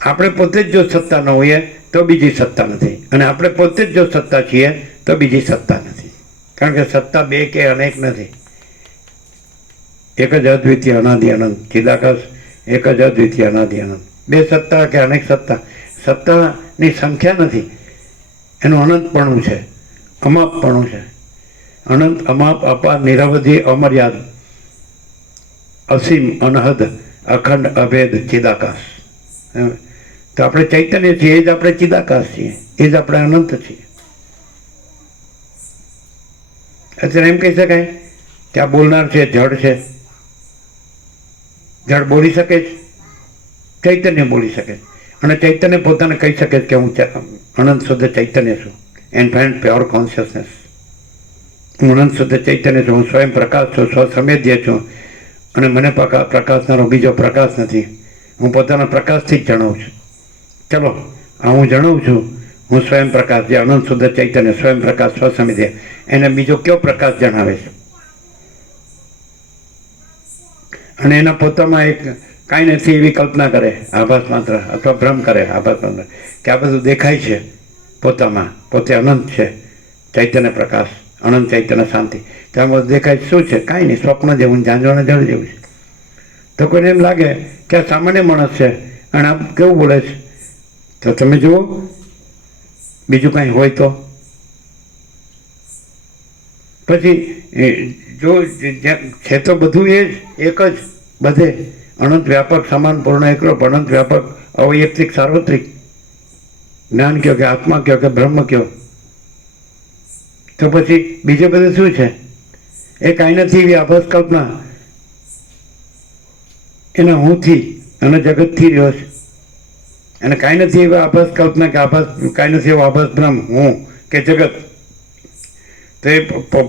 આપણે પોતે જ જો સત્તા ન હોઈએ તો બીજી સત્તા નથી, અને આપણે પોતે જ જો સત્તા છીએ તો બીજી સત્તા નથી. કારણ કે સત્તા બે કે અનેક નથી, એક જ અદ્વિતીય અનાદિ અનંત ચિદાકાશ, એક જ અદ્વિતીય અનાદિ અનંત. બે સત્તા કે અનેક સત્તા, સત્તાની સંખ્યા નથી, એનું અનંતપણું છે, અમાપપણું છે. અનંત, અમાપ, અપાર, નિરવધિ, અમર્યાદ, અસીમ, અનહદ, અખંડ, અભેદ, ચિદાકાશ. તો આપણે ચૈતન્ય છીએ, એ જ આપણે ચિદાકાશ છીએ, એ જ આપણે અનંત છીએ. અત્યારે એમ કહી શકાય કે આ બોલનાર છે જડ છે, જડ બોલી શકે છે, ચૈતન્ય બોલી શકે છે. અને ચૈતન્ય પોતાને કહી શકે છે કે હું અનંત શુદ્ધ ચૈતન્ય છું, ઇન્ફાઇનાઇટ પ્યોર કોન્શિયસનેસ. હું અનંત શુદ્ધ ચૈતન્ય છું, હું સ્વયં પ્રકાશ છું, સ્વસંવેદ્ય છું, અને મને પ્રકાશનારો બીજો પ્રકાશ નથી. હું પોતાના પ્રકાશથી જ જણાવું છું. ચલો આ હું જણાવું છું, હું સ્વયં પ્રકાશ, જે અનંત શુદ્ધ ચૈતન્ય, સ્વયં પ્રકાશ, સ્વસંવેદ્ય, એને બીજો કયો પ્રકાશ જણાવે છે? અને એના પોતામાં એક કાંઈ નથી એવી કલ્પના કરે, આભાસ માત્ર અથવા ભ્રમ કરે, આભાસ માત્ર, કે આ બધું દેખાય છે પોતામાં, પોતે અનંત છે, ચૈતન્ય પ્રકાશ, અનંત ચૈતન્ય શાંતિ. ત્યાં બધું દેખાય શું છે? કાંઈ નહીં, સ્વપ્ન જેવું, ઝાંઝવાના જળ જેવું છે. તો કોઈને એમ લાગે કે આ સામાન્ય માણસ છે અને આ કેવું બોલે છે, તો તમે જુઓ બીજું કાંઈ હોય તો. પછી જો છે તો બધું એ જ, એક જ, બધે અનંત વ્યાપક, સમાન, પૂર્ણ, એકરૂપ, અનંત વ્યાપક, અવૈયક્તિક, સાર્વત્રિક. જ્ઞાન કયો કે આત્મા કયો કે બ્રહ્મ કયો, તો પછી બીજે બધું શું છે? એ કાંઈ નથી એવી આભાસ કલ્પના એના હુંથી અને જગતથી રહ્યો છે. અને કાંઈ નથી એવા આભાસ કલ્પના કે આભાસ, કાંઈ નથી એવો આભાસ બ્રહ્મ, હું કે જગત. તો એ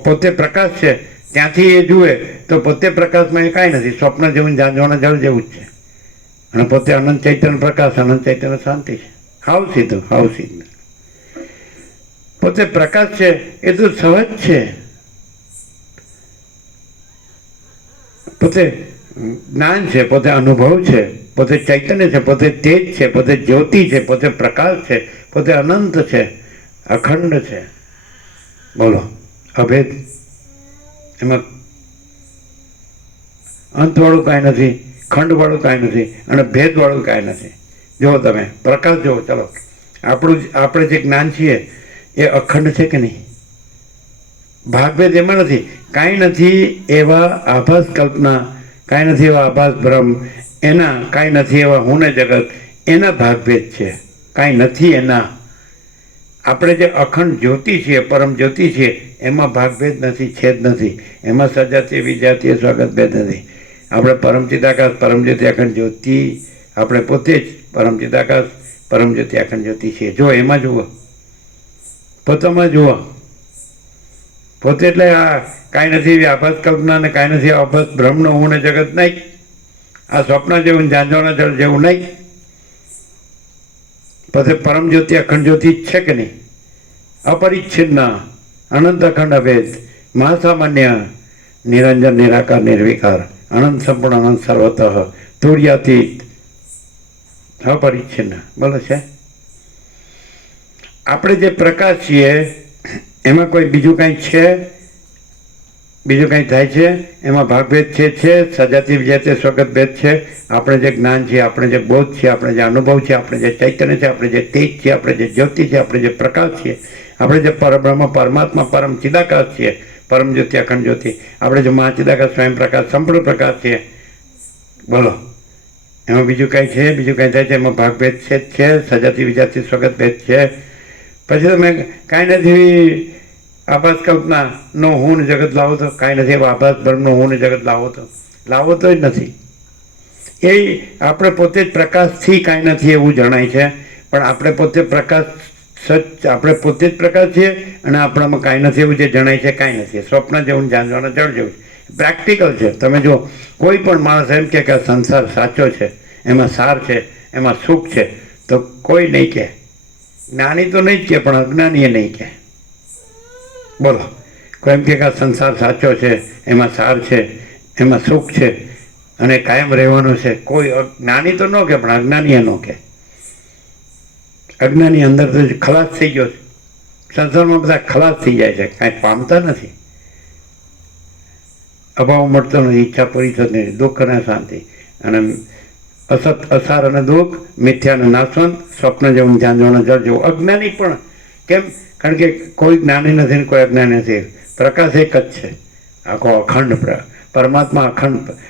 પોતે પ્રકાશ છે, ત્યાંથી એ જુએ તો પોતે પ્રકાશમાં એ કાંઈ નથી, સ્વપ્ન જેવું, ઝાંઝવાના જળ જેવું જ છે. અને પોતે અનંત ચૈતન્ય પ્રકાશ, અનંત ચૈતન્ય શાંતિ છે. હાવ સીધું, હાવ સીધું. પોતે પ્રકાશ છે એ તો સહજ છે. પોતે જ્ઞાન છે, પોતે અનુભવ છે, પોતે ચૈતન્ય છે, પોતે તેજ છે, પોતે જ્યોતિ છે, પોતે પ્રકાશ છે, પોતે અનંત છે, અખંડ છે. બોલો, અભેદ. એમાં અંતવાળું કાંઈ નથી, ખંડવાળું કાંઈ નથી, અને ભેદવાળું કાંઈ નથી. જુઓ તમે પ્રકાશ જુઓ. ચલો આપણે જે જ્ઞાન છીએ એ અખંડ છે કે નહીં? ભાગભેદ એમાં નથી. કાંઈ નથી એવા આભાસ કલ્પના, કાંઈ નથી એવા આભાસ ભ્રમ, એના કાંઈ નથી એવા હું ને જગત, એના ભાગભેદ છે. કાંઈ નથી એના. આપણે જે અખંડ જ્યોતિ છીએ, પરમ જ્યોતિ છીએ, એમાં ભાગભેદ નથી, છેદ નથી. એમાં સજાતીય વિજાતીય સ્વાગત ભેદ નથી. આપણે પરમ ચિદાકાશ, પરમ જ્યોતિ, અખંડ જ્યોતિ, આપણે પોતે જ પરમ ચિદાકાશ, પરમ જ્યોતિ, અખંડ જ્યોતિ છીએ. જો એમાં જુઓ, પોતામાં જુઓ. પોતે એટલે આ કાંઈ નથી એવી આભાસ કલ્પના ને કાંઈ નથી આભાસ બ્રહ્મનો હું ને જગત નહીં. આ સ્વપ્ન જેવું, ઝાંઝવાના જળ જેવું નહીં. પોતે પરમ જ્યોતિ, અખંડ જ્યોતિ છે કે નહીં? અપરિચ્છિન્ન, અનંત અખંડ અભેદ, મહાસામાન્ય, નિરંજન, નિરાકાર, નિર્વિકાર, અનંત સંપૂર્ણ, અનંત સર્વતઃ, તુર્યાતીત, અપરિચ્છિન્ન. બોલો છે. આપણે જે પ્રકાશ છીએ એમાં કોઈ બીજું કાંઈ છે? બીજું કાંઈ થાય છે? એમાં ભાગભેદ છે, સજાતી વિજાતી સ્વગત ભેદ છે. આપણે જે જ્ઞાન છે, આપણે જે બોધ છે, આપણે જે અનુભવ છે, આપણે જે ચૈતન્ય છે, આપણે જે તેજ છે, આપણે જે જ્યોતિ છે, આપણે જે પ્રકાશ છીએ, આપણે જે પરબ્રહ્મ, પરમાત્મા, પરમ ચિદાકાશ છીએ, પરમ જ્યોતિ, અખંડ જ્યોતિ, આપણે જે મહાચિદાકાશ, સ્વયં પ્રકાશ, સંપૂર્ણ પ્રકાશ છીએ. બોલો, એમાં બીજું કાંઈ છે? બીજું કાંઈ થાય છે? એમાં ભાગભેદ છે, સજાતી વિજાતી સ્વગત ભેદ છે. પછી તમે કાંઈ નથી આભાસ કલ્પનાનો હું ને જગત લાવો તો, કાંઈ નથી એવો આભાસ બ્રહ્મનો હું ને જગત લાવો તો જ નથી. એ આપણે પોતે જ પ્રકાશથી કાંઈ નથી એવું જણાય છે. પણ આપણે પોતે પ્રકાશ, આપણે પોતે જ પ્રકાશ છીએ અને આપણામાં કાંઈ નથી એવું જે જણાય છે કાંઈ નથી. સ્વપ્ન જેવું, ઝાંઝવાના જળ જેવું. પ્રેક્ટિકલ છે. તમે જો કોઈ પણ માણસ એમ કે આ સંસાર સાચો છે, એમાં સાર છે, એમાં સુખ છે, તો કોઈ નહીં કહે. જ્ઞાની તો નહીં જ કહે, પણ અજ્ઞાની એ નહીં કહે. બોલો, કોઈ એમ કે આ સંસાર સાચો છે, એમાં સાર છે, એમાં સુખ છે અને કાયમ રહેવાનું છે, કોઈ જ્ઞાની તો ન કહે, પણ અજ્ઞાની એ ન કહે. અજ્ઞાની અંદર તો ખલાસ થઈ ગયો છે. સંસારમાં બધા ખલાસ થઈ જાય છે, કાંઈ પામતા નથી. અભાવ મળતો નથી, ઈચ્છા પૂરી થતી નથી, દુઃખ અને શાંતિ, અને અસત, અસાર અને દુઃખ, મિથ્યા અને નાશવંત, સ્વપ્ન જેવું, ઝાંઝવાના જળ જેવું. અજ્ઞાની પણ કેમ? કારણ કે કોઈ જ્ઞાની નથી ને કોઈ અજ્ઞાની નથી. પ્રકાશ એક જ છે, આખો અખંડ પરમાત્મા,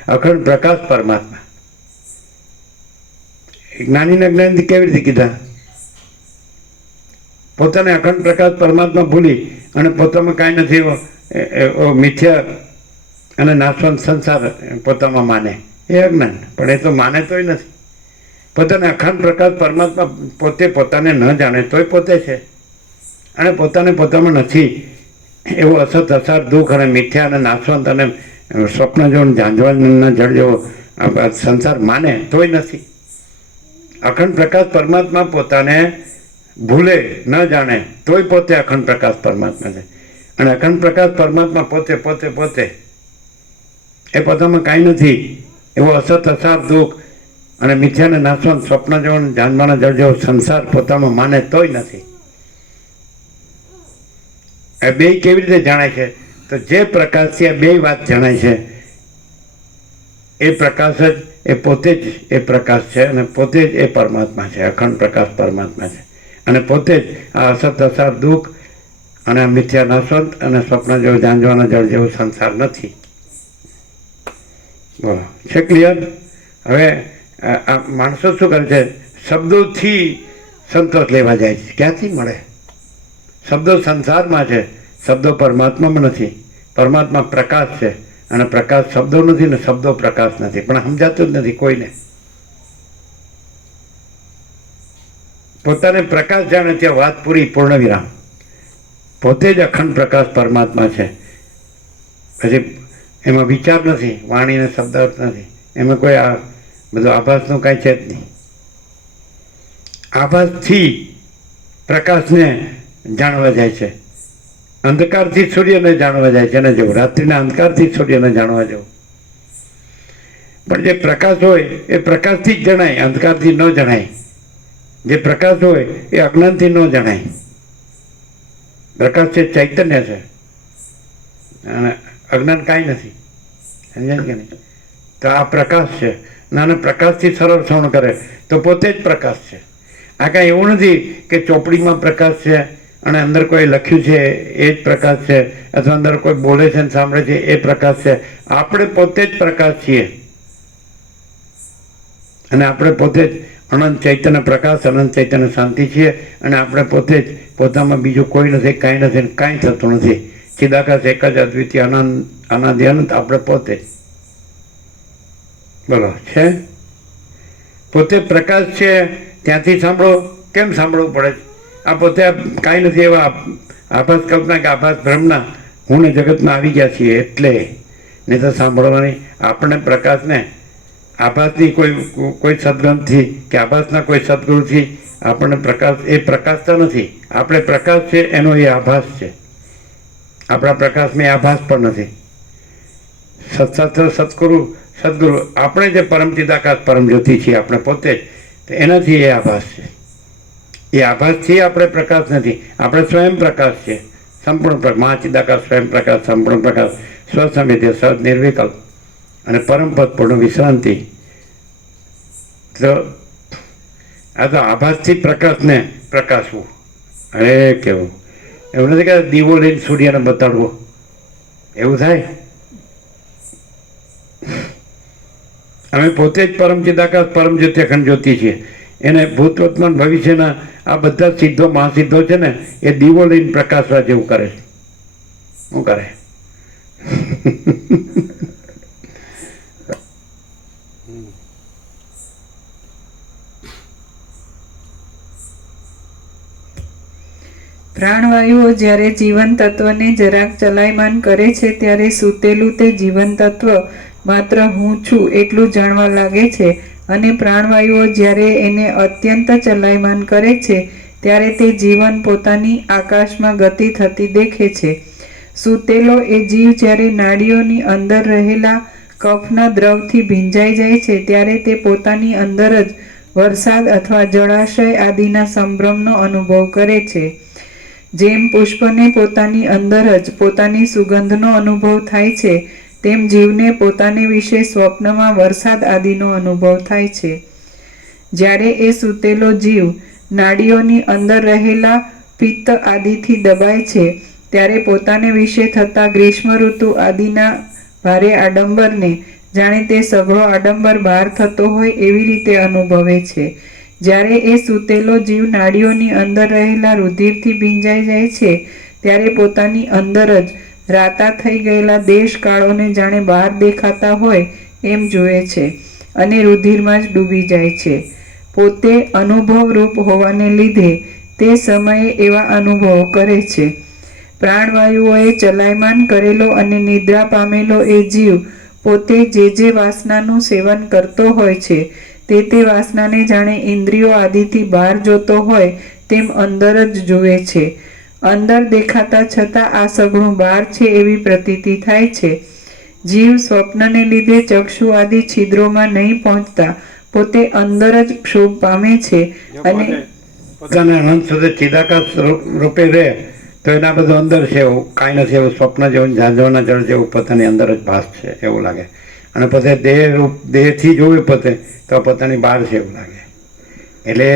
અખંડ પ્રકાશ પરમાત્મા. જ્ઞાનીને અજ્ઞાની કેવી રીતે કીધા? પોતાને અખંડ પ્રકાશ પરમાત્મા ભૂલી અને પોતામાં કાંઈ નથી મિથ્યા અને નાશવંત સંસાર પોતામાં માને, એ અજ્ઞાન. પણ એ તો માને તોય નથી. પોતાને અખંડ પ્રકાશ પરમાત્મા પોતે પોતાને ન જાણે તોય પોતે છે, અને પોતાને પોતામાં નથી એવું અસત અસાર દુઃખ અને મિથ્યા અને નાશવંત અને સ્વપ્ન જેવો ઝાંઝવાના જળ જેવો સંસાર માને તોય નથી. અખંડ પ્રકાશ પરમાત્મા પોતાને ભૂલે ન જાણે તોય પોતે અખંડ પ્રકાશ પરમાત્મા છે. અને અખંડ પ્રકાશ પરમાત્મા પોતે પોતે પોતે એ પોતામાં કાંઈ નથી એવો અસત અસાર દુઃખ અને મિથ્યાને નાશવંત સ્વપ્ન જેવો જાનમાના જળ જેવો સંસાર પોતામાં માને તોય નથી. એ બે કેવી રીતે જણાય છે? તો જે પ્રકાશથી આ બે વાત જણાય છે એ પ્રકાશ જ એ પોતે જ એ પ્રકાશ છે, અને પોતે જ એ પરમાત્મા છે, અખંડ પ્રકાશ પરમાત્મા છે. અને પોતે જ આ અસત અસાર દુઃખ અને મિથ્યા નાશવંત અને સ્વપ્ન જેવો જાંજવાના જળ જેવો સંસાર નથી. બોલો, છે ક્લિયર? હવે આ માણસો શું કરે છે? શબ્દોથી સંતોષ લેવા જાય છે. ક્યાંથી મળે? શબ્દો સંસારમાં છે, શબ્દો પરમાત્મામાં નથી. પરમાત્મા પ્રકાશ છે, અને પ્રકાશ શબ્દો નથી ને શબ્દો પ્રકાશ નથી. પણ સમજાતું જ નથી કોઈને. પોતાને પ્રકાશ જાણે ત્યાં વાત પૂરી, પૂર્ણ વિરામ. પોતે જ અખંડ પ્રકાશ પરમાત્મા છે. પછી એમાં વિચાર નથી, વાણીને શબ્દ નથી, એમાં કોઈ આ બધું આભાસનું કાંઈ છે જ નહીં. આભાસથી પ્રકાશને જાણવા જાય છે, અંધકારથી સૂર્યને જાણવા જાય છે, અને જેવું રાત્રિના અંધકારથી સૂર્યને જાણવા જવું. પણ જે પ્રકાશ હોય એ પ્રકાશથી જ જણાય, અંધકારથી ન જણાય. જે પ્રકાશ હોય એ અજ્ઞાનથી ન જણાય. પ્રકાશ છે, ચૈતન્ય છે, અને અજ્ઞાન કાંઈ નથી. સમજાય કે નહીં? તો આ પ્રકાશ છે. નાના પ્રકાશથી સરળ શ્રવણ કરે તો પોતે જ પ્રકાશ છે. આ કાંઈ એવું નથી કે ચોપડીમાં પ્રકાશ છે અને અંદર કોઈ લખ્યું છે એ જ પ્રકાશ છે, અથવા અંદર કોઈ બોલે છે ને સાંભળે છે એ પ્રકાશ છે. આપણે પોતે જ પ્રકાશ છીએ, અને આપણે પોતે જ અનંત ચૈતન્ય પ્રકાશ, અનંત ચૈતન્ય શાંતિ છીએ. અને આપણે પોતે જ પોતામાં બીજું કોઈ નથી, કાંઈ નથી, કાંઈ થતું નથી. ચિદાકાશ એક જ અદ્વિતીય અનાદિ અનંત આપણે પોતે જ. બોલો, છે? પોતે પ્રકાશ છે, ત્યાંથી સાંભળો. કેમ સાંભળવું પડે છે? આ પોતે કાંઈ નથી એવા આભાસ કલ્પના કે આભાસ ભ્રમના હું ને જગતમાં આવી ગયા છીએ એટલે. નહીં તો સાંભળવાની આપણને પ્રકાશને આભાસની કોઈ સદગ્રંથથી કે આભાસના કોઈ સદગુરુથી આપણને પ્રકાશ એ પ્રકાશતા નથી. આપણે પ્રકાશ છે એનો એ આભાસ છે. આપણા પ્રકાશમાં એ આભાસ પણ નથી. સત્શાસ્ત્ર સદગુરુ આપણે જે પરમચિદાકાશ પરમ જ્યોતિ છીએ આપણે પોતે જ, એનાથી એ આભાસ છે. એ આભાસથી આપણે પ્રકાશ નથી, આપણે સ્વયં પ્રકાશ છે. સંપૂર્ણ મહાચિદાકાશ સ્વયં પ્રકાશ, સંપૂર્ણ પ્રકાશ, સ્વસંવેદ્ય, સહજ, નિર્વિકલ્પ અને પરમપદ પૂર્ણ વિશ્રાંતિ. તો આ તો આભાસથી પ્રકાશને પ્રકાશવું. અરે કેવું! એવું નથી કે દીવો લઈને સૂર્યને બતાડવો, એવું થાય? અમે પોતે જ પરમ ચિદાકાશ પરમ જ્યોતિ અખંડ જ્યોતિ છીએ. એને ભૂત વર્તમાન ભવિષ્યના આ બધા સિદ્ધો મહાસિદ્ધો છે ને એ દીવો લઈને પ્રકાશવા જેવું કરે છે. શું કરે? પ્રાણવાયુઓ જ્યારે જીવન તત્વને જરાક ચલાયમાન કરે છે ત્યારે સૂતેલું તે જીવન તત્વ માત્ર હું છું એટલું જાણવા લાગે છે, અને પ્રાણવાયુઓ જ્યારે એને અત્યંત ચલાયમાન કરે છે ત્યારે તે જીવન પોતાની આકાશમાં ગતિ થતી દેખે છે. સૂતેલો એ જીવ જ્યારે નાડીઓની અંદર રહેલા કફના દ્રવથી ભીંજાઈ જાય છે ત્યારે તે પોતાની અંદર જ વરસાદ અથવા જળાશય આદિના સંભ્રમનો અનુભવ કરે છે. જેમ પુષ્પને પોતાની અંદર જ પોતાની સુગંધનો અનુભવ થાય છે, તેમ જીવને પોતાને વિશે સ્વપ્નમાં વરસાદ આદિનો અનુભવ થાય છે. જ્યારે એ સૂતેલો જીવ નાડીઓની અંદર રહેલા પિત્ત આદિથી દબાય છે ત્યારે પોતાને વિશે થતા ગ્રીષ્મ ઋતુ આદિના ભારે આડંબરને જાણે તે સઘળો આડંબર બહાર થતો હોય એવી રીતે અનુભવે છે. જ્યારે એ સૂતેલો જીવ નાડીઓની અંદર રહેલા રુધિરથી ભીંજાઈ જાય છે ત્યારે પોતાની અંદર જ રાતા થઈ ગયેલા દેશકાળોને જાણે બહાર દેખાતા હોય એમ જુએ છે અને રુધિરમાં જ ડૂબી જાય છે. પોતે અનુભવરૂપ હોવાને લીધે તે સમયે એવા અનુભવો કરે છે. પ્રાણવાયુઓએ ચલાયમાન કરેલો અને નિદ્રા પામેલો એ જીવ પોતે જે વાસનાનું સેવન કરતો હોય છે તે વાસનાને જાણે ઇન્દ્રિયો આદિથી બહાર જોતો હોય તેમ અંદર જ જુએ છે. અંદર દેખાતા છતાં આ સઘળું બહાર છે એવી પ્રતીતિ થાય છે. જીવ સ્વપ્નને લીધે ચક્ષુ આદિ છિદ્રોમાં નહીં પહોંચતા પોતે અંદર જ ક્ષોભ પામે છે અને પોતાના અનંત સુધી ચિદાકાશ રૂપે રહે તો એના બધું અંદર છે, એવું કાંઈ નથી, એવું સ્વપ્ન જેવું ઝાંઝવાના જળ જેવું પોતાની અંદર જ ભાસ છે એવું લાગે. અને પોતે દેહથી જોવે પોતે તો પોતાની બહાર છે એવું લાગે. એટલે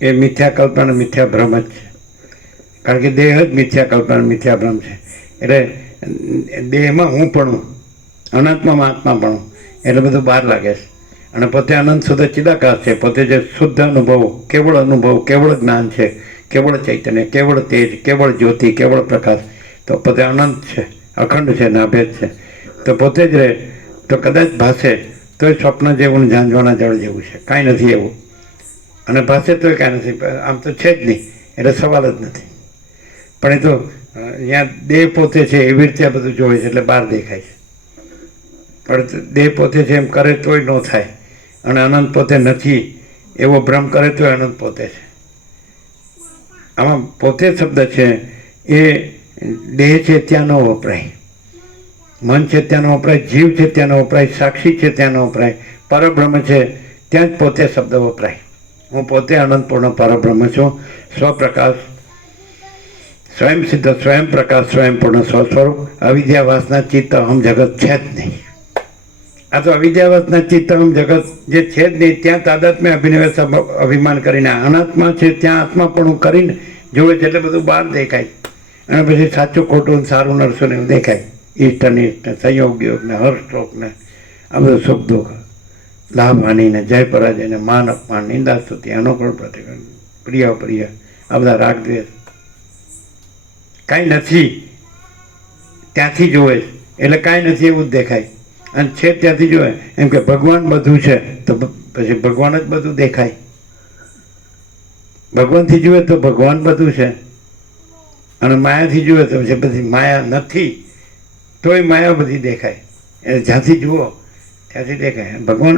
એ મિથ્યા કલ્પના મિથ્યા ભ્રમ જ છે. કારણ કે દેહ જ મિથ્યા કલ્પના મિથ્યા ભ્રમ છે. એટલે દેહમાં હું પણ અનંતમાં આત્મા પણ એટલે બધું બહાર લાગે છે. અને પોતે અનંત શુદ્ધ ચિદાકાશ છે. પોતે જે શુદ્ધ અનુભવ, કેવળ જ્ઞાન છે, કેવળ ચૈતન્ય, કેવળ તેજ, કેવળ જ્યોતિ, કેવળ પ્રકાશ, તો પોતે અનંત છે, અખંડ છે, નાભેદ છે. તો પોતે જ રહે તો કદાચ ભાષે તો એ સ્વપ્ન જેવું ઝાંઝવાના જળ જેવું છે, કાંઈ નથી એવું. અને ભાષે તો કાંઈ નથી, આમ તો છે જ નહીં, એટલે સવાલ જ નથી. પણ એ તો અહીંયા દેહ પોતે છે એવી રીતે આ બધું જોવે છે એટલે બહાર દેખાય છે. પણ દેહ પોતે છે એમ કરે તોય ન થાય, અને અનંત પોતે નથી એવો ભ્રમ કરે તોય અનંત પોતે છે. આમાં પોતે શબ્દ છે એ દેહ છે ત્યાં ન વપરાય, મન છે ત્યાં ન વપરાય, જીવ છે ત્યાં ન વપરાય, સાક્ષી છે ત્યાં ન વપરાય, પરબ્રહ્મ છે ત્યાં જ પોતે શબ્દ વપરાય. હું પોતે અનંતપૂર્ણ પરબ્રહ્મ છું, સ્વપ્રકાશ, સ્વયં સિદ્ધ, સ્વયં પ્રકાશ, સ્વયંપૂર્ણ સ્વસ્વરૂપ. અવિદ્યા વાસના ચિત્ત અહમ જગત છે જ નહીં. આ તો અવિદ્યા વાસના ચિત્ત અહમ જગત જે છે જ નહીં, ત્યાં તાદાત્મ્ય અભિનિવેશ અભિમાન કરીને અનાત્મા છે ત્યાં આત્માપણું કરીને જોવે છે એટલે બધું બહાર દેખાય. અને પછી સાચું ખોટું સારું નરસું ને એવું દેખાય. ઈષ્ટ અનિષ્ટ ને સંયોગ યોગ ને હર્ષશોક ને આ બધું સુખ દુઃખ, લાભ હાનિ ને જય પરાજય ને માન અપમાન, નિંદા સ્તુતિ, અનુકૂળ પ્રતિકૂળ, પ્રિય અપ્રિય, આ બધા રાગ દ્વેષ કાંઈ નથી ત્યાંથી જોવે એટલે કાંઈ નથી એવું જ દેખાય. અને છે ત્યાંથી જોવે એમ કે ભગવાન બધું છે તો પછી ભગવાન જ બધું દેખાય. ભગવાનથી જુએ તો ભગવાન બધું છે, અને માયાથી જુએ તો પછી બધી માયા નથી તોય માયા બધી દેખાય. એટલે જ્યાંથી જુઓ ત્યાંથી દેખાય. ભગવાન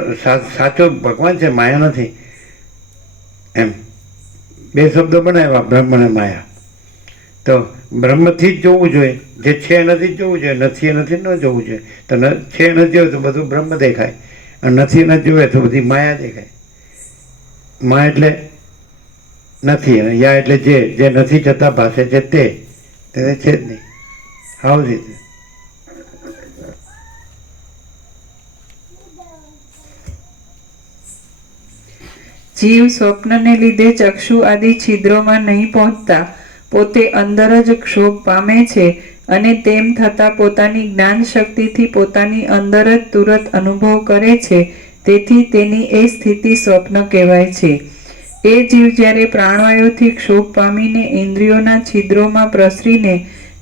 સાચો ભગવાન છે, માયા નથી. એમ બે શબ્દો બનાવ્યા, બ્રહ્મ અને માયા. તો બ્રહ્મથી જ જોવું જોઈએ, જે છે એનાથી જ જોવું જોઈએ, નથી એનાથી ન જોવું જોઈએ. તો છે નથી જોયું તો બધું બ્રહ્મ દેખાય, અને નથી ન જોવે તો બધી માયા દેખાય. મા એટલે નથી, અને યા એટલે જે નથી જતા ભાષે છે તે છે જ નહીં. હાઉ રીતે જીવ સ્વપ્નને લીધે ચક્ષુ આદિ છિદ્રોમાં નહીં પહોંચતા પોતે અંદર જ ક્ષોભ પામે છે, અને તેમ થતાં પોતાની જ્ઞાન શક્તિથી પોતાની અંદર જ તુરત અનુભવ કરે છે. તેથી તેની એ સ્થિતિ સ્વપ્ન કહેવાય છે. એ જીવ જ્યારે પ્રાણવાયુથી ક્ષોભ પામીને ઇન્દ્રિયોના છિદ્રોમાં પ્રસરીને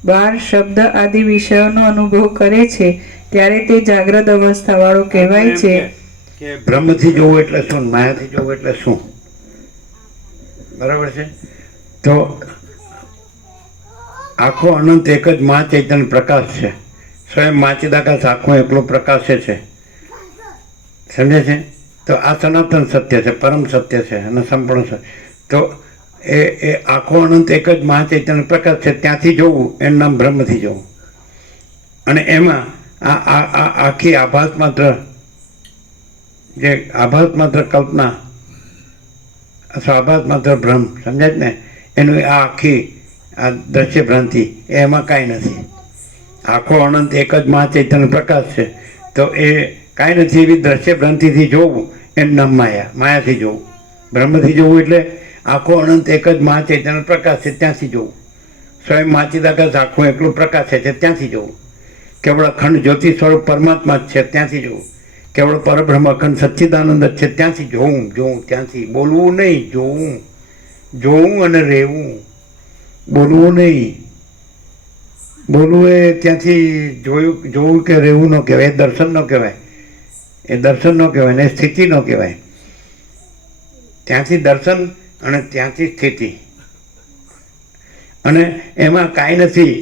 બહાર શબ્દ આદિ વિષયોનો અનુભવ કરે છે ત્યારે તે જાગ્રત અવસ્થાવાળો કહેવાય છે. બ્રહ્મથી જોવું એટલે શું, માયાથી જોવું એટલે શું, બરાબર છે? તો આખો અનંત એક જ મા ચૈતન્ય પ્રકાશ છે. સ્વયં મા ચિદાકાશ આખો એકલો પ્રકાશ છે, સમજે છે? તો આ સનાતન સત્ય છે, પરમ સત્ય છે અને સંપૂર્ણ સત્ય. તો એ આખો અનંત એક જ મા ચૈતન્ય પ્રકાશ છે, ત્યાંથી જોવું એનું નામ બ્રહ્મથી જોવું. અને એમાં આ આખી આભાસ માત્ર, જે આભાસ માત્ર કલ્પના અથવા આભાસ માત્ર ભ્રમ, સમજાય ને? એનું આ આખી આ દ્રશ્ય ભ્રાંતિ એમાં કાંઈ નથી. આખો અનંત એક જ મહા ચૈતન્ય પ્રકાશ છે. તો એ કાંઈ નથી એવી દ્રશ્ય ભ્રાંતિથી જોવું એનું નામ માયા, માયાથી જોવું. બ્રહ્મથી જોવું એટલે આખો અનંત એક જ મહા ચૈતન્ય પ્રકાશ છે ત્યાંથી જોવું. સ્વયં માચિદાકાશ આખું એકલું પ્રકાશ છે ત્યાંથી જોવું. કેવળ અખંડ જ્યોતિ સ્વરૂપ પરમાત્મા જ છે ત્યાંથી જોવું. કેવળ પરબ્રહ્મ અખંડ સચ્ચિદાનંદ જ છે ત્યાંથી જોવું ત્યાંથી. બોલવું નહીં, જોવું અને રહેવું. બોલવું નહીં, બોલવું એ ત્યાંથી જોવું કે રહેવું ન કહેવાય, એ દર્શન ન કહેવાય, એ દર્શન ન કહેવાય ને એ સ્થિતિ ન કહેવાય. ત્યાંથી દર્શન અને ત્યાંથી સ્થિતિ, અને એમાં કાંઈ નથી.